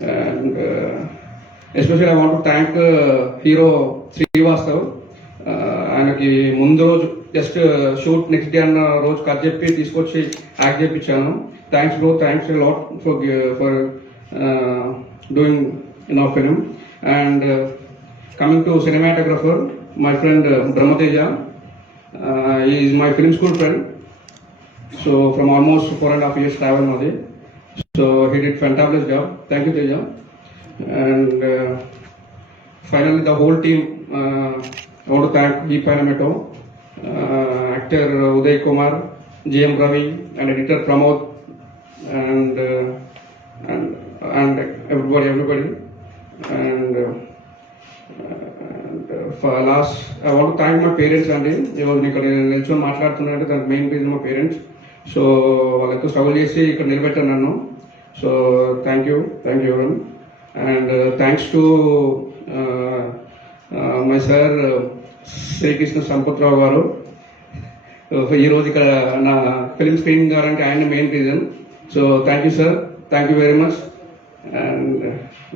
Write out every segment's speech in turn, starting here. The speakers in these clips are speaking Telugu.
And especially I want to thank hero Srivastav. ఆయనకి ముందు రోజు జస్ట్ షూట్ నెక్స్ట్ డే అన్న రోజు కట్ చెప్పి తీసుకొచ్చి యాక్ట్ చేయించాను. Thanks bro, thanks lot for doing in our film. And coming to cinematographer, my friend Brahmateja. Is my film school friend. So from almost 4.5 years travel మాది. So he did fantastic job. Thank you, Teja. And finally, the whole team. I want to thank Deep Panameto, actor Uday Kumar, GM Ravi, and editor Pramod, and everybody. And for last, I want to thank my parents. And Nelson మాట్లాడుతున్నారంటే దానికి మెయిన్ రీజన్ మా పేరెంట్స్. సో వాళ్ళతో స్ట్రగుల్ చేసి ఇక్కడ నిలబెట్టాను నన్ను. So thank you everyone. And thanks to my sir Srikrishna Sampatrao garu. ఈరోజు ఇక్కడ నా ఫిలిం స్క్రీనింగ్ కావాలంటే ఆయన main reason. So thank you sir, thank you very much. And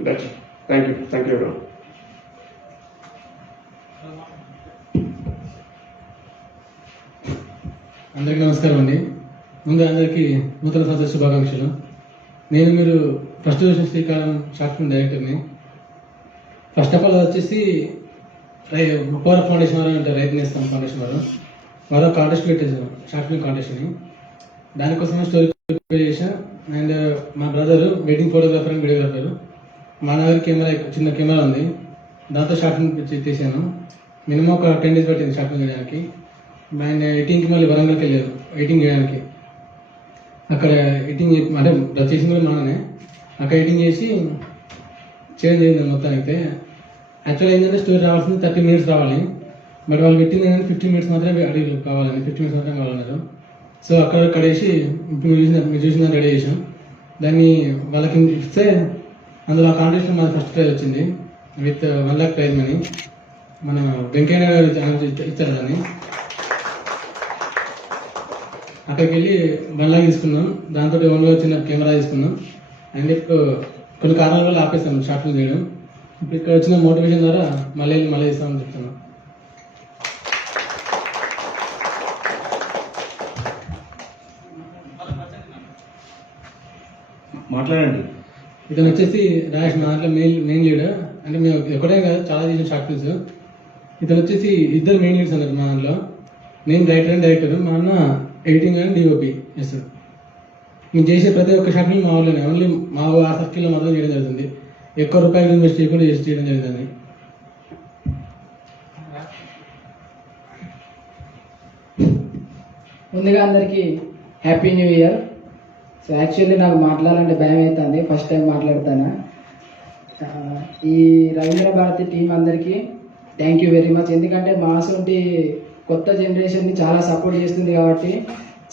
that's thank you everyone. అందరికీ నమస్కారం అండి. ముందు అందరికీ నూతన సంవత్సర శుభాకాంక్షలు. నేను మీరు ఫస్ట్ చూసిన శ్రీకారం షార్ట్ ఫిల్మ్ డైరెక్టర్ని. ఫస్ట్ ఆఫ్ ఆల్ వచ్చేసి పవర్ ఫౌండేషన్ వారు అంటే రైతు నేస్తం ఫౌండేషన్ వారు కాంటెస్ట్ పెట్టేసాను, షార్ట్ ఫిల్మ్ కాంటెస్ట్ని. దానికోసం స్టోరీ ప్రిపేర్ చేశాను. అండ్ మా brother wedding photographer and videographer. మా దగ్గర చిన్న కెమెరా ఉంది, దాంతో షార్ట్ ఫిల్మ్ తీసాను. మినిమం ఒక 10 days పట్టింది షార్ట్ ఫిల్మ్ చేయడానికి. ఆయన ఎడిటింగ్కి మళ్ళీ వరంగల్కి వెళ్ళారు ఎడిటింగ్ చేయడానికి. అక్కడ ఎడిటింగ్ అంటే చేసింది కూడా నానే. అక్కడ ఎడిటింగ్ చేసి చేయడం జరిగింది మొత్తానికి. యాక్చువల్గా ఏంటంటే స్టోరీ రావాల్సింది 30 minutes రావాలి. బట్ వాళ్ళు పెట్టింది ఏంటంటే 15 minutes మాత్రమే అడిగి కావాలని, 15 minutes మాత్రమే కావాలన్నారు. సో అక్కడ కడేసి ఇప్పుడు మీరు చూసిన రెడీ చేసాం. దాన్ని వాళ్ళకి ఇస్తే అందులో ఆ కాంటెస్ట్లో మాది ఫస్ట్ ప్రైజ్ వచ్చింది విత్ 1 lakh ప్రైజ్ మనీ. మన వెంకయ్య గారు ఇచ్చారు దాన్ని. అక్కడికి వెళ్ళి 1 lakh తీసుకున్నాం. దాంతో ఓన్గా చిన్న కెమెరా తీసుకున్నాం. అండ్ ఇప్పుడు కొన్ని కారణాల వల్ల ఆపేస్తాం షార్ట్ ఫిల్మ్ చేయడం. ఇప్పుడు ఇక్కడ వచ్చిన మోటివేషన్ ద్వారా మళ్ళీ ఇస్తామని చెప్తున్నాం. మాట్లాడండి. ఇతను వచ్చేసి రాజేష్, మా దాంట్లో మెయిన్ లీడర్. అంటే మేము ఒకటే కాదు, చాలా చేసిన షార్ట్ ఫిల్మ్స్. ఇతను వచ్చేసి ఇద్దరు మెయిన్ లీడర్స్ అన్నారు మా దాంట్లో. నేను రైటర్ అండ్ డైరెక్టర్, మా అన్న ఎడిటింగ్ అండ్ డిఓపి చేస్తాడు. నేను చేసే ప్రతి ఒక్క షాట్ మా ఊళ్ళోనే, ఓన్లీ మా ఆ సర్కిల్లో మాత్రం చేయడం జరుగుతుంది. ఎక్కువ రూపాయలు ఇన్వెస్ట్ చేయకుండా చేయడం జరుగుతుంది. ముందుగా అందరికీ happy new year. So actually నాకు మాట్లాడాలంటే భయం అవుతుంది, ఫస్ట్ టైం మాట్లాడతాను. ఈ రవీంద్ర భారతి టీం అందరికీ థ్యాంక్ యూ వెరీ మచ్. ఎందుకంటే మాసంటి కొత్త జనరేషన్ని చాలా సపోర్ట్ చేస్తుంది కాబట్టి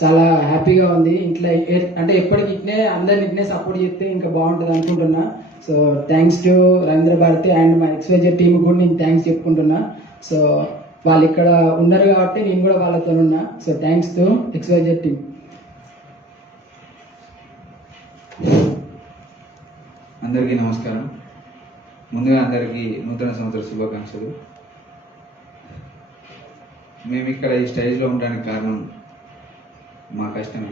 చాలా హ్యాపీగా ఉంది. ఇట్లా అంటే ఎప్పటికి అందరిని ఇట్నే సపోర్ట్ చేస్తే ఇంకా బాగుంటుంది అనుకుంటున్నా. So thanks to Ravindra Bharati and మా XYZ టీమ్ కూడా నేను థ్యాంక్స్ చెప్పుకుంటున్నా. సో వాళ్ళు ఇక్కడ ఉన్నారు కాబట్టి నేను కూడా వాళ్ళతో ఉన్నా. So thanks to XYZ team. అందరికీ నమస్కారం. ముందుగా అందరికీ నూతన సంవత్సర శుభాకాంక్షలు. మేము ఇక్కడ ఈ స్టేజ్లో ఉండడానికి కారణం మా కష్టమే.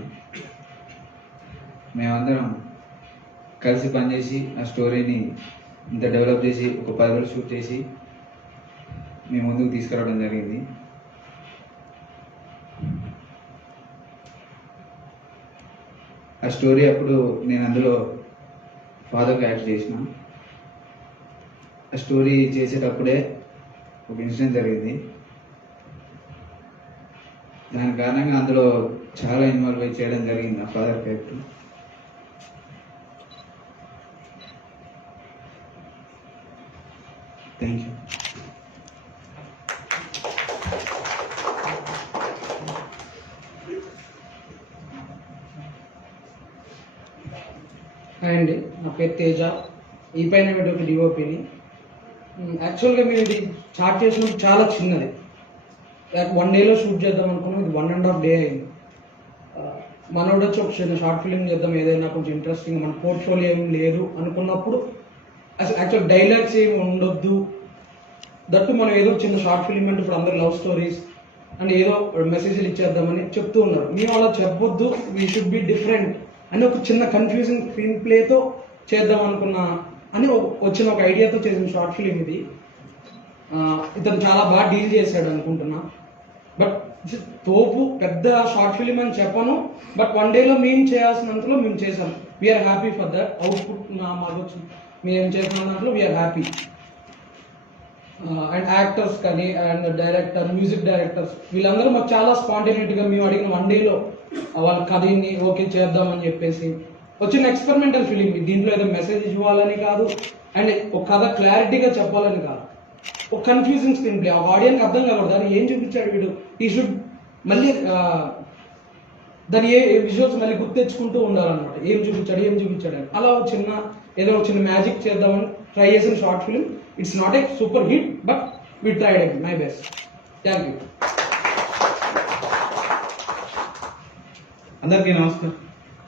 మేమందరం కలిసి పనిచేసి ఆ స్టోరీని ఇంత డెవలప్ చేసి ఒక 10 రోజులు షూట్ చేసి మీ ముందుకు తీసుకురావడం జరిగింది. ఆ స్టోరీ అప్పుడు నేను అందులో ఫాదర్గా యాక్ట్ చేసిన. ఆ స్టోరీ చేసేటప్పుడే ఒక ఇన్సిడెంట్ జరిగింది. దాని కారణంగా అందులో చాలా ఇన్వాల్వ్ అయి చేయడం జరిగింది ఆ father character. Thank you. Hi అండి, నా పేరు తేజ. ఈ పైన ఒక డిఓపిని. యాక్చువల్గా మేము ఇది స్టార్ట్ చేసినప్పుడు చాలా చిన్నది, 1 dayలో షూట్ చేద్దాం అనుకున్నాం. ఇది 1.5 day అయింది. మనోడు వచ్చి ఒక చిన్న షార్ట్ ఫిల్మ్ చేద్దాం, ఏదైనా కొంచెం ఇంట్రెస్టింగ్, మన పోర్ట్ఫోలియో ఏం లేదు అనుకున్నప్పుడు అసలు యాక్చువల్ డైలాగ్స్ ఏమి ఉండొద్దు, దట్టు మనం ఏదో చిన్న షార్ట్ ఫిల్మ్ అంటే ఇప్పుడు అందరు లవ్ స్టోరీస్ అండ్ ఏదో మెసేజ్లు ఇచ్చేద్దామని చెప్తూ ఉన్నారు. మేము అలా చెప్పొద్దు, వీ షుడ్ బి డిఫరెంట్ అని ఒక చిన్న కన్ఫ్యూజింగ్ స్క్రీన్ ప్లేతో చేద్దాం అనుకున్నా అని వచ్చిన ఒక ఐడియాతో చేసిన షార్ట్ ఫిల్మ్ ఇది. ఇతను చాలా బాగా డీల్ చేశాడు అనుకుంటున్నా. బట్ తోపు పెద్ద షార్ట్ ఫిలిం అని చెప్పను, బట్ 1 డేలో మేము చేయాల్సినంతలో మేము చేసాం. We are happy for that output. మాకు మేము చేసిన దాంట్లో వీఆర్ హ్యాపీ. అండ్ యాక్టర్స్ కానీ అండ్ డైరెక్టర్, మ్యూజిక్ డైరెక్టర్స్ వీళ్ళందరూ మాకు చాలా స్పాంటేనిటీగా మేము అడిగిన 1 డేలో వాళ్ళ కథని ఓకే చేద్దామని చెప్పేసి వచ్చిన ఎక్స్పెరిమెంటల్ ఫిలిం. దీంట్లో ఏదో మెసేజ్ ఇవ్వాలని కాదు అండ్ ఒక కథ క్లారిటీగా చెప్పాలని కాదు, ఒక కన్ఫ్యూజింగ్ స్క్రీన్ ప్లే. ఒక ఆడియన్కి అర్థం కాకూడదు దాన్ని ఏం చూపించాడు వీడు, ఈ షుడ్ మళ్ళీ దాని ఏ విజువల్స్ మళ్ళీ గుర్తు తెచ్చుకుంటూ ఉండాలన్నమాట, ఏం చూపించాడు అని. అలా ఒక చిన్న ఏదో ఒక చిన్న మ్యాజిక్ చేద్దామని ట్రై చేసిన short film. It's not a super hit but we tried it my best. Thank you. అందరికీ నమస్కారం.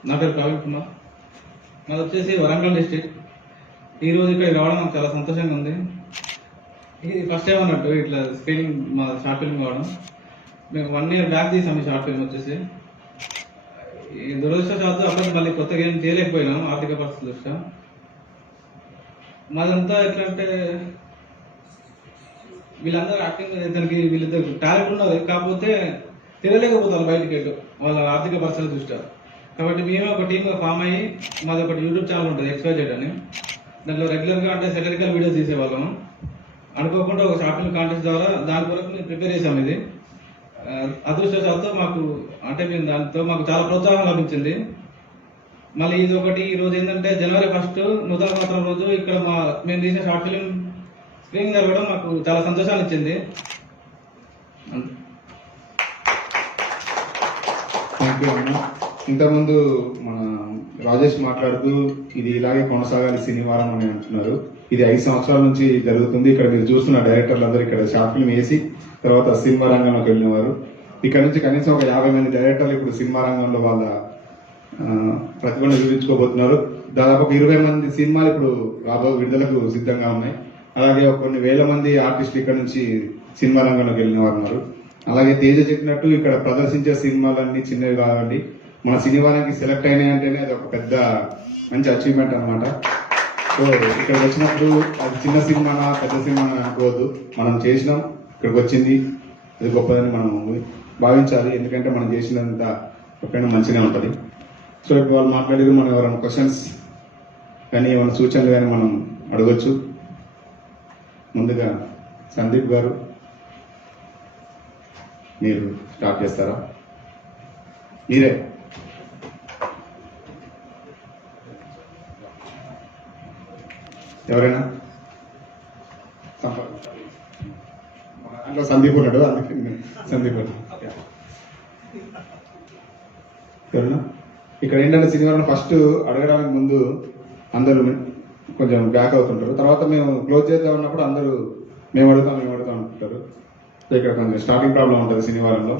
నా పేరు ప్రవీణ్ కుమార్. మాది వచ్చేసి వరంగల్ డిస్ట్రిక్ట్. ఈరోజు ఇక్కడ రావడం నాకు చాలా సంతోషంగా ఉంది. ఇది ఫస్ట్ టైం అన్నట్టు ఇట్లా స్క్రీనింగ్ మా షార్ట్ ఫిల్మ్ కావడం. మేము 1 year బ్యాక్ తీసాం ఈ షార్ట్ ఫిల్మ్ వచ్చేసి. ఈ దురదృష్టవశాత్తు అప్పటికి మళ్ళీ కొత్తగా ఏం చేయలేకపోయినాం ఆర్థిక పరిస్థితుల దృష్ట్యా. మాదంతా ఎట్లా అంటే వీళ్ళందరూ యాక్టింగ్ ఇతనికి వీళ్ళిద్దరు టాలెంట్ ఉన్నది, కాకపోతే తిరగలేకపోతారు బయటికి వెళ్ళు వాళ్ళ ఆర్థిక పరిస్థితుల దృష్ట్యా. కాబట్టి మేమే ఒక టీమ్గా ఫామ్ అయ్యి మాది ఒకటి యూట్యూబ్ ఛానల్ ఉంటుంది XYZ అని. దాంట్లో రెగ్యులర్గా అంటే సెటరికల్ వీడియోస్ తీసేవాళ్ళము. అనుకోకుండా ఒక షార్ట్ ఫిల్మ్ కాంటెస్ట్ ద్వారా దాని కొరకు మేము ప్రిపేర్ చేసాం. ఇది అదృష్టవశాత్తు మాకు అంటే మేము దాంతో మాకు చాలా ప్రోత్సాహం లభించింది. మళ్ళీ ఇది ఒకటి ఈ రోజు ఏంటంటే January 1st నూతన సంవత్సరం రోజు ఇక్కడ మేము తీసిన షార్ట్ ఫిల్మ్ స్క్రీనింగ్ జరగడం మాకు చాలా సంతోషాన్ని ఇచ్చింది. థ్యాంక్ యూ అన్న. ఇంతకుముందు మన రాజేష్ మాట్లాడుతూ ఇది ఇలాగే కొనసాగాలి శనివారం అని అంటున్నారు. ఇది 5 సంవత్సరాల నుంచి జరుగుతుంది. ఇక్కడ మీరు చూస్తున్న డైరెక్టర్లు అందరూ ఇక్కడ షార్ట్ ఫిల్మ్ వేసి తర్వాత సినిమా రంగంలోకి వెళ్ళినవారు. ఇక్కడ నుంచి కనీసం ఒక 50 మంది డైరెక్టర్లు ఇప్పుడు సినిమా రంగంలో వాళ్ళ ప్రతిభను చూపించుకోబోతున్నారు. దాదాపు 20 మంది సినిమాలు ఇప్పుడు విడుదలకు సిద్ధంగా ఉన్నాయి. అలాగే కొన్ని వేల మంది ఆర్టిస్టులు ఇక్కడ నుంచి సినిమా రంగంలోకి వెళ్ళిన వారు ఉన్నారు. అలాగే తేజ చెప్పినట్టు ఇక్కడ ప్రదర్శించే సినిమాలన్నీ చిన్నవి కాదండి. మన సినిమాకి సెలెక్ట్ అయినాయి అంటేనే అది ఒక పెద్ద మంచి అచీవ్మెంట్ అనమాట. సో ఇక్కడ వచ్చినప్పుడు అది చిన్న సినిమానా పెద్ద సినిమానా అనుకోవద్దు. మనం చేసినాం, ఇక్కడికి వచ్చింది, అది గొప్పదని మనం భావించాలి. ఎందుకంటే మనం చేసినంత ఎప్పుడైనా మంచిగా ఉంటుంది. సో ఇప్పుడు వాళ్ళు మాట్లాడేది మనం ఎవరైనా క్వశ్చన్స్ కానీ ఏమైనా సూచనలు కానీ మనం అడగొచ్చు. ముందుగా సందీప్ గారు మీరు స్టార్ట్ చేస్తారా? మీరే ఎవరైనా అందులో సందీప్ ఉన్నాడు, అందుకే సందీప్ ఎవరైనా ఇక్కడ ఏంటంటే సినిమాలను ఫస్ట్ అడగడానికి ముందు అందరూ కొంచెం బ్యాక్ అవుతుంటారు. తర్వాత మేము క్లోజ్ చేద్దాం ఉన్నప్పుడు అందరూ మేము అడుగుతాం అనుకుంటారు. సో ఇక్కడ కొంచెం స్టార్టింగ్ ప్రాబ్లం ఉంటుంది శనివారంలో.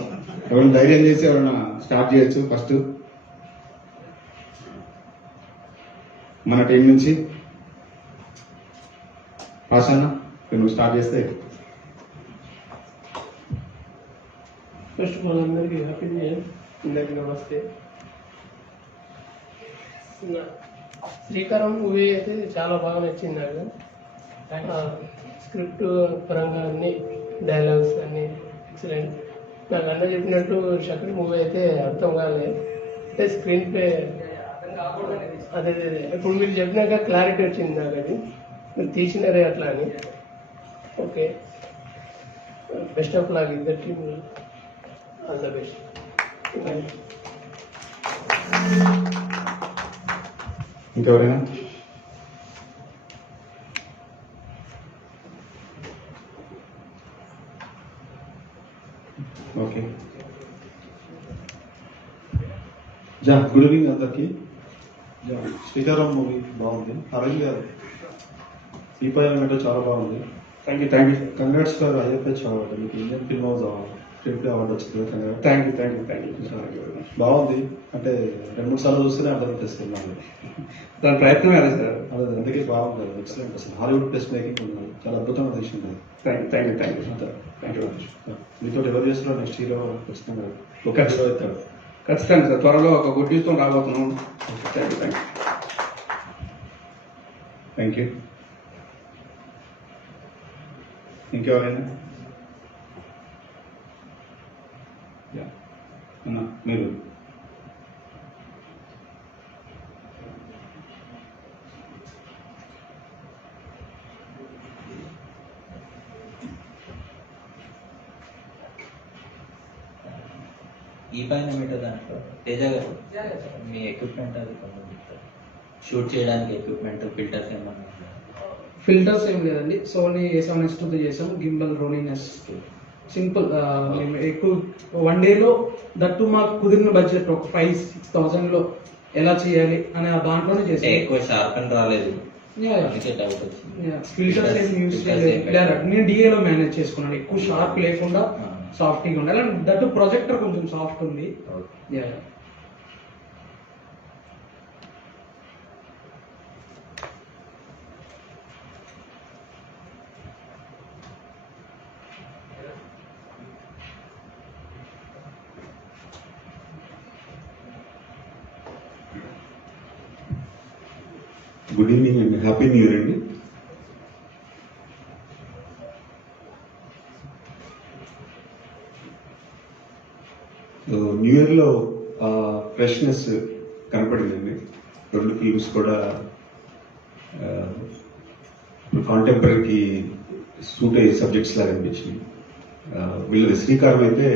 ఎవరైనా ధైర్యం చేసి ఎవరైనా స్టార్ట్ చేయొచ్చు. ఫస్ట్ మన టీం నుంచి ఆశన్న నువ్వు స్టార్ట్ చేస్తే. ఫస్ట్ ఆఫ్ ఆల్ అందరికీ హ్యాపీ న్యూ ఇయర్. అందరికీ నమస్తే. శ్రీకారం మూవీ అయితే చాలా బాగా నచ్చింది నాకు. స్క్రిప్ట్ పరంగా అన్ని డైలాగ్స్ అన్ని ఎక్సలెంట్. నాకు అన్న చెప్పినట్టు షకల్ మూవీ అయితే అర్థం కాలేదు, అంటే స్క్రీన్ ప్లే అదే ఇప్పుడు మీరు చెప్పినాక క్లారిటీ వచ్చింది నాకు. అది మీరు తీసినారే అట్లా అని. ఓకే, బెస్ట్ ఆఫ్ లాగ్ ఇద్దరు టీమ్, ఆల్ ద బెస్ట్. ఇంకెవరైనా? ఓకే. గుడ్ ఈవినింగ్ అందరికి. శ్రీకారం మూవీ బాగుంది. అరవింద్ గారు ఈ పైన చాలా బాగుంది. Thank you. Congrats for IFH award. మీకు Indian film house award. Screen play award వచ్చింది కదా. Thank you very much. బాగుంది, అంటే 2-3 సార్లు చూస్తేనే అర్థమవుతుంది సినిమా. దాని ప్రయత్నం అదే సార్. అదే అందుకే బాగుంది, ఎక్సలెంట్. అసలు హాలీవుడ్ ప్లేస్ మేకింగ్ ఉంది, చాలా అద్భుతంగా తీసింది. Thank you very much. మీతో ఎవరు చేస్తున్నారు నెక్స్ట్ హీరో ఖచ్చితంగా ఒక హీరో అవుతాడు. ఖచ్చితంగా సార్, త్వరలో ఒక గుడ్ న్యూస్తో రాబోతున్నాం. Thank you. ఇంకెవరైనా? అన్న మీరు ఈ పైన మీటర్ దాంట్లో తేజ గారు మీ ఎక్విప్మెంట్ అది కొంచెం షూట్ చేయడానికి ఎక్విప్మెంట్ ఫిల్టర్స్ ఏమన్నా ఫిల్టర్స్ ఏం లేదండి, సోనీ A7S2 చేసాం, గింబల్ రోనింగ్ S2. సింపుల్, మేము ఎక్కువ 1 డేలో దట్టు మాకు కుదిరిన బడ్జెట్ ఒక 5,000-6,000లో ఎలా చేయాలి అనే దాంట్లోనే అంటే చేసాం. ఎక్కువ షార్పన్ రాలేదు, అందుకే డౌట్ వచ్చింది. ఫిల్టర్స్ ఏం యూజ్ చేయలేదు, నేను డిఏలో మేనేజ్ చేసుకున్నాను. ఎక్కువ షార్ప్ లేకుండా సాఫ్ట్గా ఉండాలి, అండ్ దట్టు ప్రొజెక్టర్ కొంచెం సాఫ్ట్ ఉంది. గుడ్ ఈవినింగ్ అండి, హ్యాపీ న్యూ ఇయర్ అండి. న్యూ ఇయర్లో ఫ్రెష్నెస్ కనపడిందండి. 2 ఫిల్మ్స్ కూడా కాంటెంపరీకి సూట్ అయ్యే సబ్జెక్ట్స్ లాగా అనిపించింది. వీళ్ళు శ్రీకారం అయితే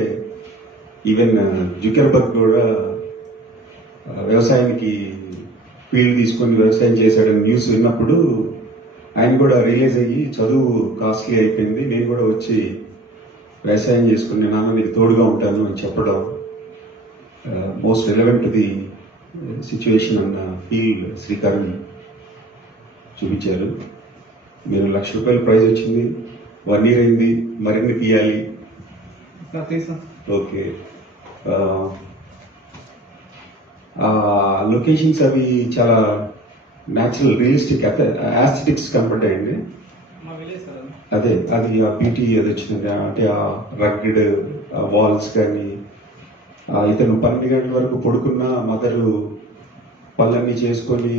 ఈవెన్ జుకెర్బర్గ్ కూడా వ్యవసాయానికి ఫీల్డ్ తీసుకొని వ్యవసాయం చేశాడని న్యూస్ విన్నప్పుడు ఆయన కూడా రియలైజ్ అయ్యి చదువు కాస్ట్లీ అయిపోయింది, నేను కూడా వచ్చి వ్యవసాయం చేసుకుని నాన్న నీకు తోడుగా ఉంటాను అని చెప్పడం most relevant to the situation అన్న ఫీల్ శ్రీకారం చూపించారు. మీరు ₹1,00,000 ప్రైజ్ వచ్చింది, 1 year అయింది, మరిన్ని తీయాలి. ఓకే, లొకేషన్స్ అవి చాలా న్యాచురల్ రియలిస్టిక్ యాస్థెటిక్స్ కనపడ్డాయండి. అదే అది ఆ బ్యూటీ అది వచ్చింది, అంటే ఆ రగ్గడ్ వాల్స్ కానీ ఇతను 12 గంటల వరకు పడుకున్న మదరు పళ్ళన్నీ చేసుకొని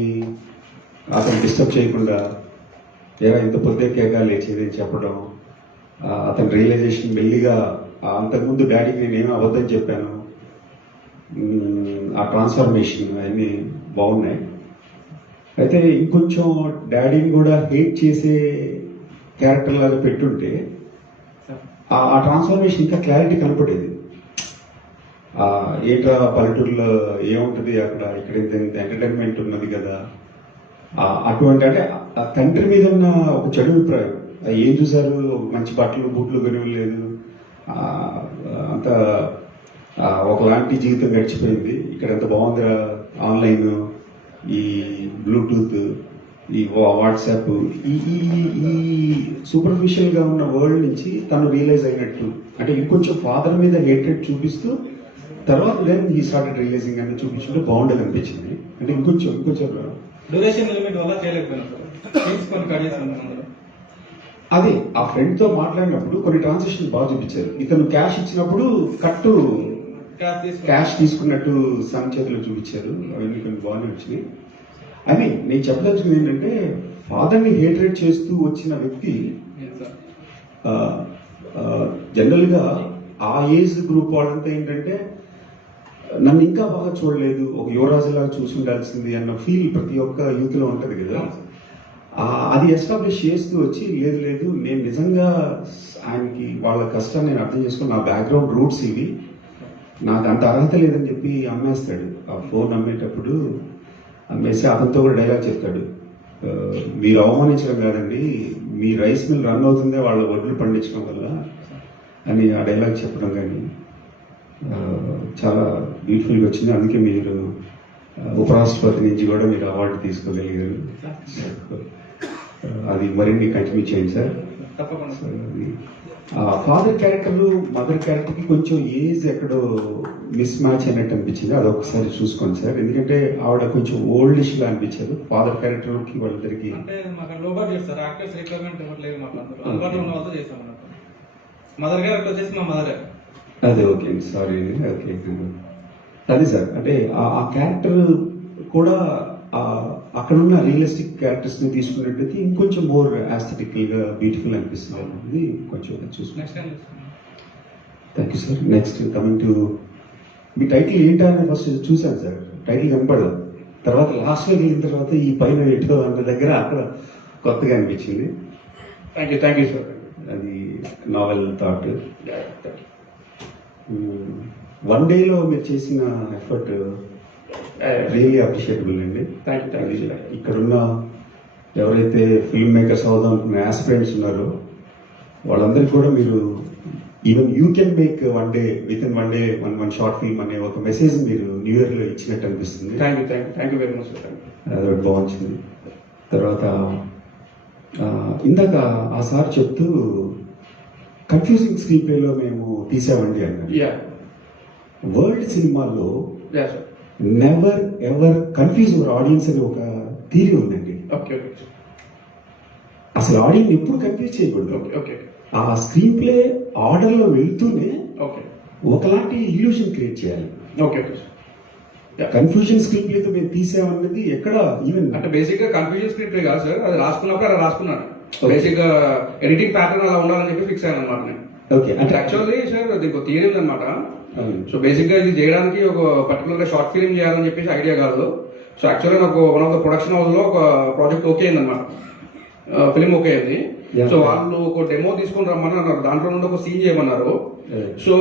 అతను డిస్టర్బ్ చేయకుండా ఏరా ఇంత పొద్దుకేగా లేచేది చెప్పడం, అతని రియలైజేషన్ మెల్లిగా అంతకుముందు డాడీకి నేనేమో అబద్ధం చెప్పాను, ఆ ట్రాన్స్ఫర్మేషన్ అన్నీ బాగున్నాయి. అయితే ఇంకొంచెం డాడీని కూడా హేట్ చేసే క్యారెక్టర్ లాగా పెట్టుంటే ఆ ట్రాన్స్ఫర్మేషన్ ఇంకా క్లారిటీ కనపడేది. ఏంట్రా పల్లెటూరులో ఏముంటుంది అక్కడ, ఇక్కడ ఇంత ఎంటర్టైన్మెంట్ ఉన్నది కదా, అటువంటి అంటే ఆ తండ్రి మీద ఉన్న ఒక చెడు అభిప్రాయం. ఏం చూసారు, మంచి బట్టలు బూట్లు కొనివ్వలేదు, అంత ఒకలాంటి జీవితం గడిచిపోయింది, ఇక్కడ ఎంత బాగుందిరా ఆన్లైన్, ఈ బ్లూటూత్, ఈ వాట్సాప్, ఈ సూపర్ఫిషియల్ గా ఉన్న వరల్డ్ నుంచి తను రియలైజ్ అయినట్టు, అంటే ఇంకొంచెం ఫాదర్ మీద హేట్రెడ్ చూపిస్తూ తర్వాత దెన్ ఈ స్టార్టెడ్ రియలైజింగ్ అని చూపించుకుంటే బాగుండదు అనిపించింది. అంటే ఇంకొంచెం డ్యూరేషన్ లిమిట్ వల్ల చేయలేకపోయినా అదే ఆ ఫ్రెండ్ తో మాట్లాడినప్పుడు కొన్ని ట్రాన్సాక్షన్ బాగా చూపించారు. ఇతను క్యాష్ ఇచ్చినప్పుడు కట్టు క్యాష్ తీసుకున్నట్టు సన్ చేతిలో చూపించారు, అవన్నీ కొన్ని బాగానే వచ్చినాయి. అని నేను చెప్పదలుచుకుంది ఏంటంటే ఫాదర్ని హేట్రేట్ చేస్తూ వచ్చిన వ్యక్తి జనరల్ గా ఆ ఏజ్ గ్రూప్ వాళ్ళంతా ఏంటంటే నన్ను ఇంకా బాగా చూడలేదు, ఒక యువరాజులాగా చూసి ఉండాల్సింది అన్న ఫీల్ ప్రతి ఒక్క యూత్ లో ఉంటది కదా. అది ఎస్టాబ్లిష్ చేస్తూ వచ్చి లేదు లేదు నేను నిజంగా ఆయనకి వాళ్ళ కష్టాన్ని నేను అర్థం చేసుకుని నా బ్యాక్గ్రౌండ్ రూట్స్ ఇవి, నాకు అంత అర్హత లేదని చెప్పి అమ్మేస్తాడు. ఆ ఫోన్ అమ్మేటప్పుడు అమ్మేసి అతనితో కూడా డైలాగ్ చెప్తాడు, మీరు అవమానించడం కాదండి, మీ రైస్ మిల్ రన్ అవుతుందే వాళ్ళ వడ్లు పండించడం వల్ల అని ఆ డైలాగ్ చెప్పడం కానీ చాలా బ్యూటిఫుల్గా వచ్చింది. అందుకే మీరు ఉపరాష్ట్రపతి నుంచి కూడా మీరు అవార్డు తీసుకోగలిగారు. అది మరిన్ని కంటిన్యూ చేయండి సార్. తప్పకుండా. ఫాదర్ క్యారెక్టర్ మదర్ క్యారెక్టర్ కి కొంచెం ఏజ్ ఎక్కడో మిస్ మ్యాచ్ అయినట్టు అనిపించింది. అది ఒకసారి చూసుకోండి సార్, ఎందుకంటే ఆవిడ కొంచెం ఓల్డిష్ గా అనిపించారు. ఫాదర్ క్యారెక్టర్ కి వాళ్ళిద్దరికి అంటే మాకు లో బడ్జెట్ సార్, యాక్టర్స్ రిక్వైర్మెంట్ ఇవ్వట్లేదు మాకు, అందరూ అందుబాటులో ఉన్న వాళ్ళతో చేస్తాం అన్నట్టు. మదర్ క్యారెక్టర్ వచ్చేసి మా మదరే. అదే ఓకే సారీ ఓకే. అదే సార్, అంటే ఆ క్యారెక్టర్ కూడా అక్కడ ఉన్న రియలిస్టిక్ క్యారెక్టర్స్ ని తీసుకున్నట్టయితే ఇంకొంచెం మోర్ ఆస్థెటికల్ గా బ్యూటిఫుల్ అనిపిస్తుంది అనేది కొంచెం చూసుకున్నాను. నెక్స్ట్ టైం చూస్తాం. Thank you sir. Next coming to me title ఏంటా అని ఫస్ట్ చూశాను సార్, టైటిల్ కనపడదు. తర్వాత లాస్ట్ లో వెళ్ళిన తర్వాత ఈ పైన ఎటో అన్న దగ్గర అక్కడ కొత్తగా అనిపించింది. Thank you sir. అది నావెల్ థాట్. వన్ డేలో మీరు చేసిన ఎఫర్ట్ రియల్లీ అప్రిషియేటబుల్ అండి. Thank you. ఇక్కడున్న ఎవరైతే ఫిల్మ్ మేకర్స్ అవుదాం అనుకున్న ఆస్పిరెంట్స్ ఉన్నారో వాళ్ళందరికీ కూడా మీరు even you can make one day with in one day one short film అనే ఒక మెసేజ్ మీరు న్యూ ఇయర్ లో ఇచ్చినట్టు అనిపిస్తుంది. Thank you very much sir. అదొకటి బాగుంది. తర్వాత ఇందాక ఆ సార్ చెప్తూ కన్ఫ్యూజింగ్ స్క్రీన్ ప్లేలో మేము తీసామండి అన్నారు. వరల్డ్ సినిమాలో never ever confuse your audience అని ఒక థియరీ ఉందండి. అసలు ఆడియన్స్ ఎప్పుడు కన్ఫ్యూజ్ చేయకూడదు. ఆ స్క్రీన్ ప్లే ఆర్డర్ లో వెళ్తూనే ఒకలాంటి ఇల్యూషన్ క్రియేట్ చేయాలి. కన్ఫ్యూజన్ స్క్రీన్ ప్లేతో మేము తీసామన్నది ఎక్కడ ఈవెన్ అంటే బేసిక్ గా కన్ఫ్యూజన్ స్క్రీన్ ప్లే కాదు సార్, అది రాసుకున్నప్పుడు అలా రాసుకున్నాను. బేసిక్ గా ఎడిటింగ్ ప్యాటర్న్ అలా ఉండాలని చెప్పి ఫిక్స్ అయ్యాను అనమాట నేను. ఓకే, అంటే యాక్చువల్లీ సార్ దీనికి ఒక థియరీ ఉందన్నమాట. సో బేసిక్ గా ఇది చేయడానికి ఒక పర్టికులర్ గా షార్ట్ ఫిల్మ్ చేయాలని చెప్పేసి ఐడియా కాదు. సో యాక్చువల్లీ నాకు one of the production house లో ఒక ప్రాజెక్ట్ ఓకే అయిందన్నమాట, ఫిల్మ్ ఓకే అయింది. సో వాళ్ళు ఒక డెమో తీసుకొని రమ్మని అన్నారు, దాంట్లో నుండి ఒక సీన్ చేయమన్నారు. సో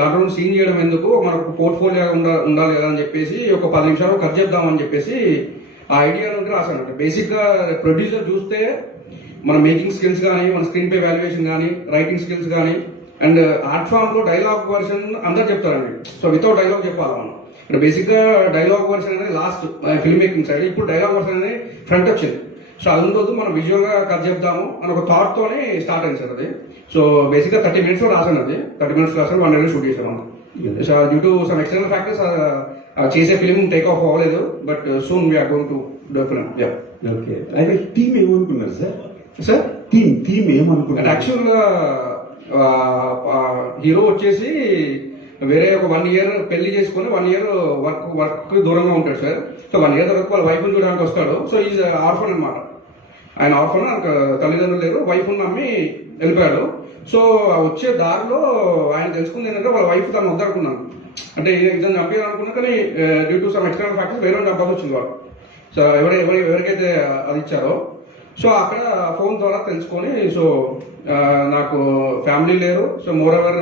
దాంట్లో నుండి సీన్ చేయడం ఎందుకు, మనకు పోర్ట్ఫోలియో ఉండాలి కదా అని చెప్పేసి ఒక 10 నిమిషాలు కట్ చేద్దామని చెప్పేసి ఆ ఐడియా నుండి రాశాను. బేసిక్ గా ప్రొడ్యూసర్ చూస్తే మన మేకింగ్ స్కిల్స్ కానీ, మన స్క్రీన్ ప్లే వాల్యుయేషన్ కానీ, రైటింగ్ స్కిల్స్ కానీ, అండ్ ఆర్ట్ ఫామ్ లో డైలాగ్ వర్షన్ అందరు చెప్తారండి. సో వితౌట్ డైలాగ్ చెప్పాలి మనం. ఇక్కడ బేసిక్ గా డైలాగ్ వర్షన్ అనేది లాస్ట్ ఫిల్మ్ మేకింగ్ సైడ్, ఇప్పుడు డైలాగ్ వర్షన్ అనేది ఫ్రంట్ వచ్చింది. సో అది రోజు మనం విజువల్ గా కట్ చేద్దాము అని ఒక థాట్ తోనే స్టార్ట్ అయింది సార్ అది. సో బేసిక్ గా 30 minutes లో రాసాను, అది 30 minutes రాసాను, 1 day షూట్ చేసాం. So due to some external factors చేసే ఫిల్మ్ టేక్ ఆఫ్ అవ్వలేదు, but soon we are going to do film. Okay, అయితే టీమ్ ఏమనుకున్నారు సార్? టీమ్ ఏమనుకున్నారు? యాక్చువల్ గా హీరో వచ్చేసి వేరే ఒక 1 year పెళ్లి చేసుకుని 1 year వర్క్ దూరంగా ఉంటాడు సార్. సో 1 year తర్వాత వాళ్ళ వైఫ్ చూడడానికి వస్తాడు. సో ఈజ్ ఆర్ఫన్ అనమాట. ఆయన ఆర్ఫన్, తల్లిదండ్రులు లేరు, వైఫ్ నమ్మి వెళ్ళిపోయాడు. సో వచ్చే దారిలో ఆయన తెలుసుకుంది ఏంటంటే వాళ్ళ వైఫ్ తను వద్దనుకున్నాను, అంటే ఇతను చంపేయాలనుకున్నా, కానీ due to some external factors వేరే చంపాల్సి వచ్చింది వాళ్ళు. సో ఎవరికైతే అది ఇచ్చారో, సో అక్కడ ఫోన్ ద్వారా తెలుసుకొని, సో నాకు ఫ్యామిలీ లేరు, సో మోర్ ఎవర్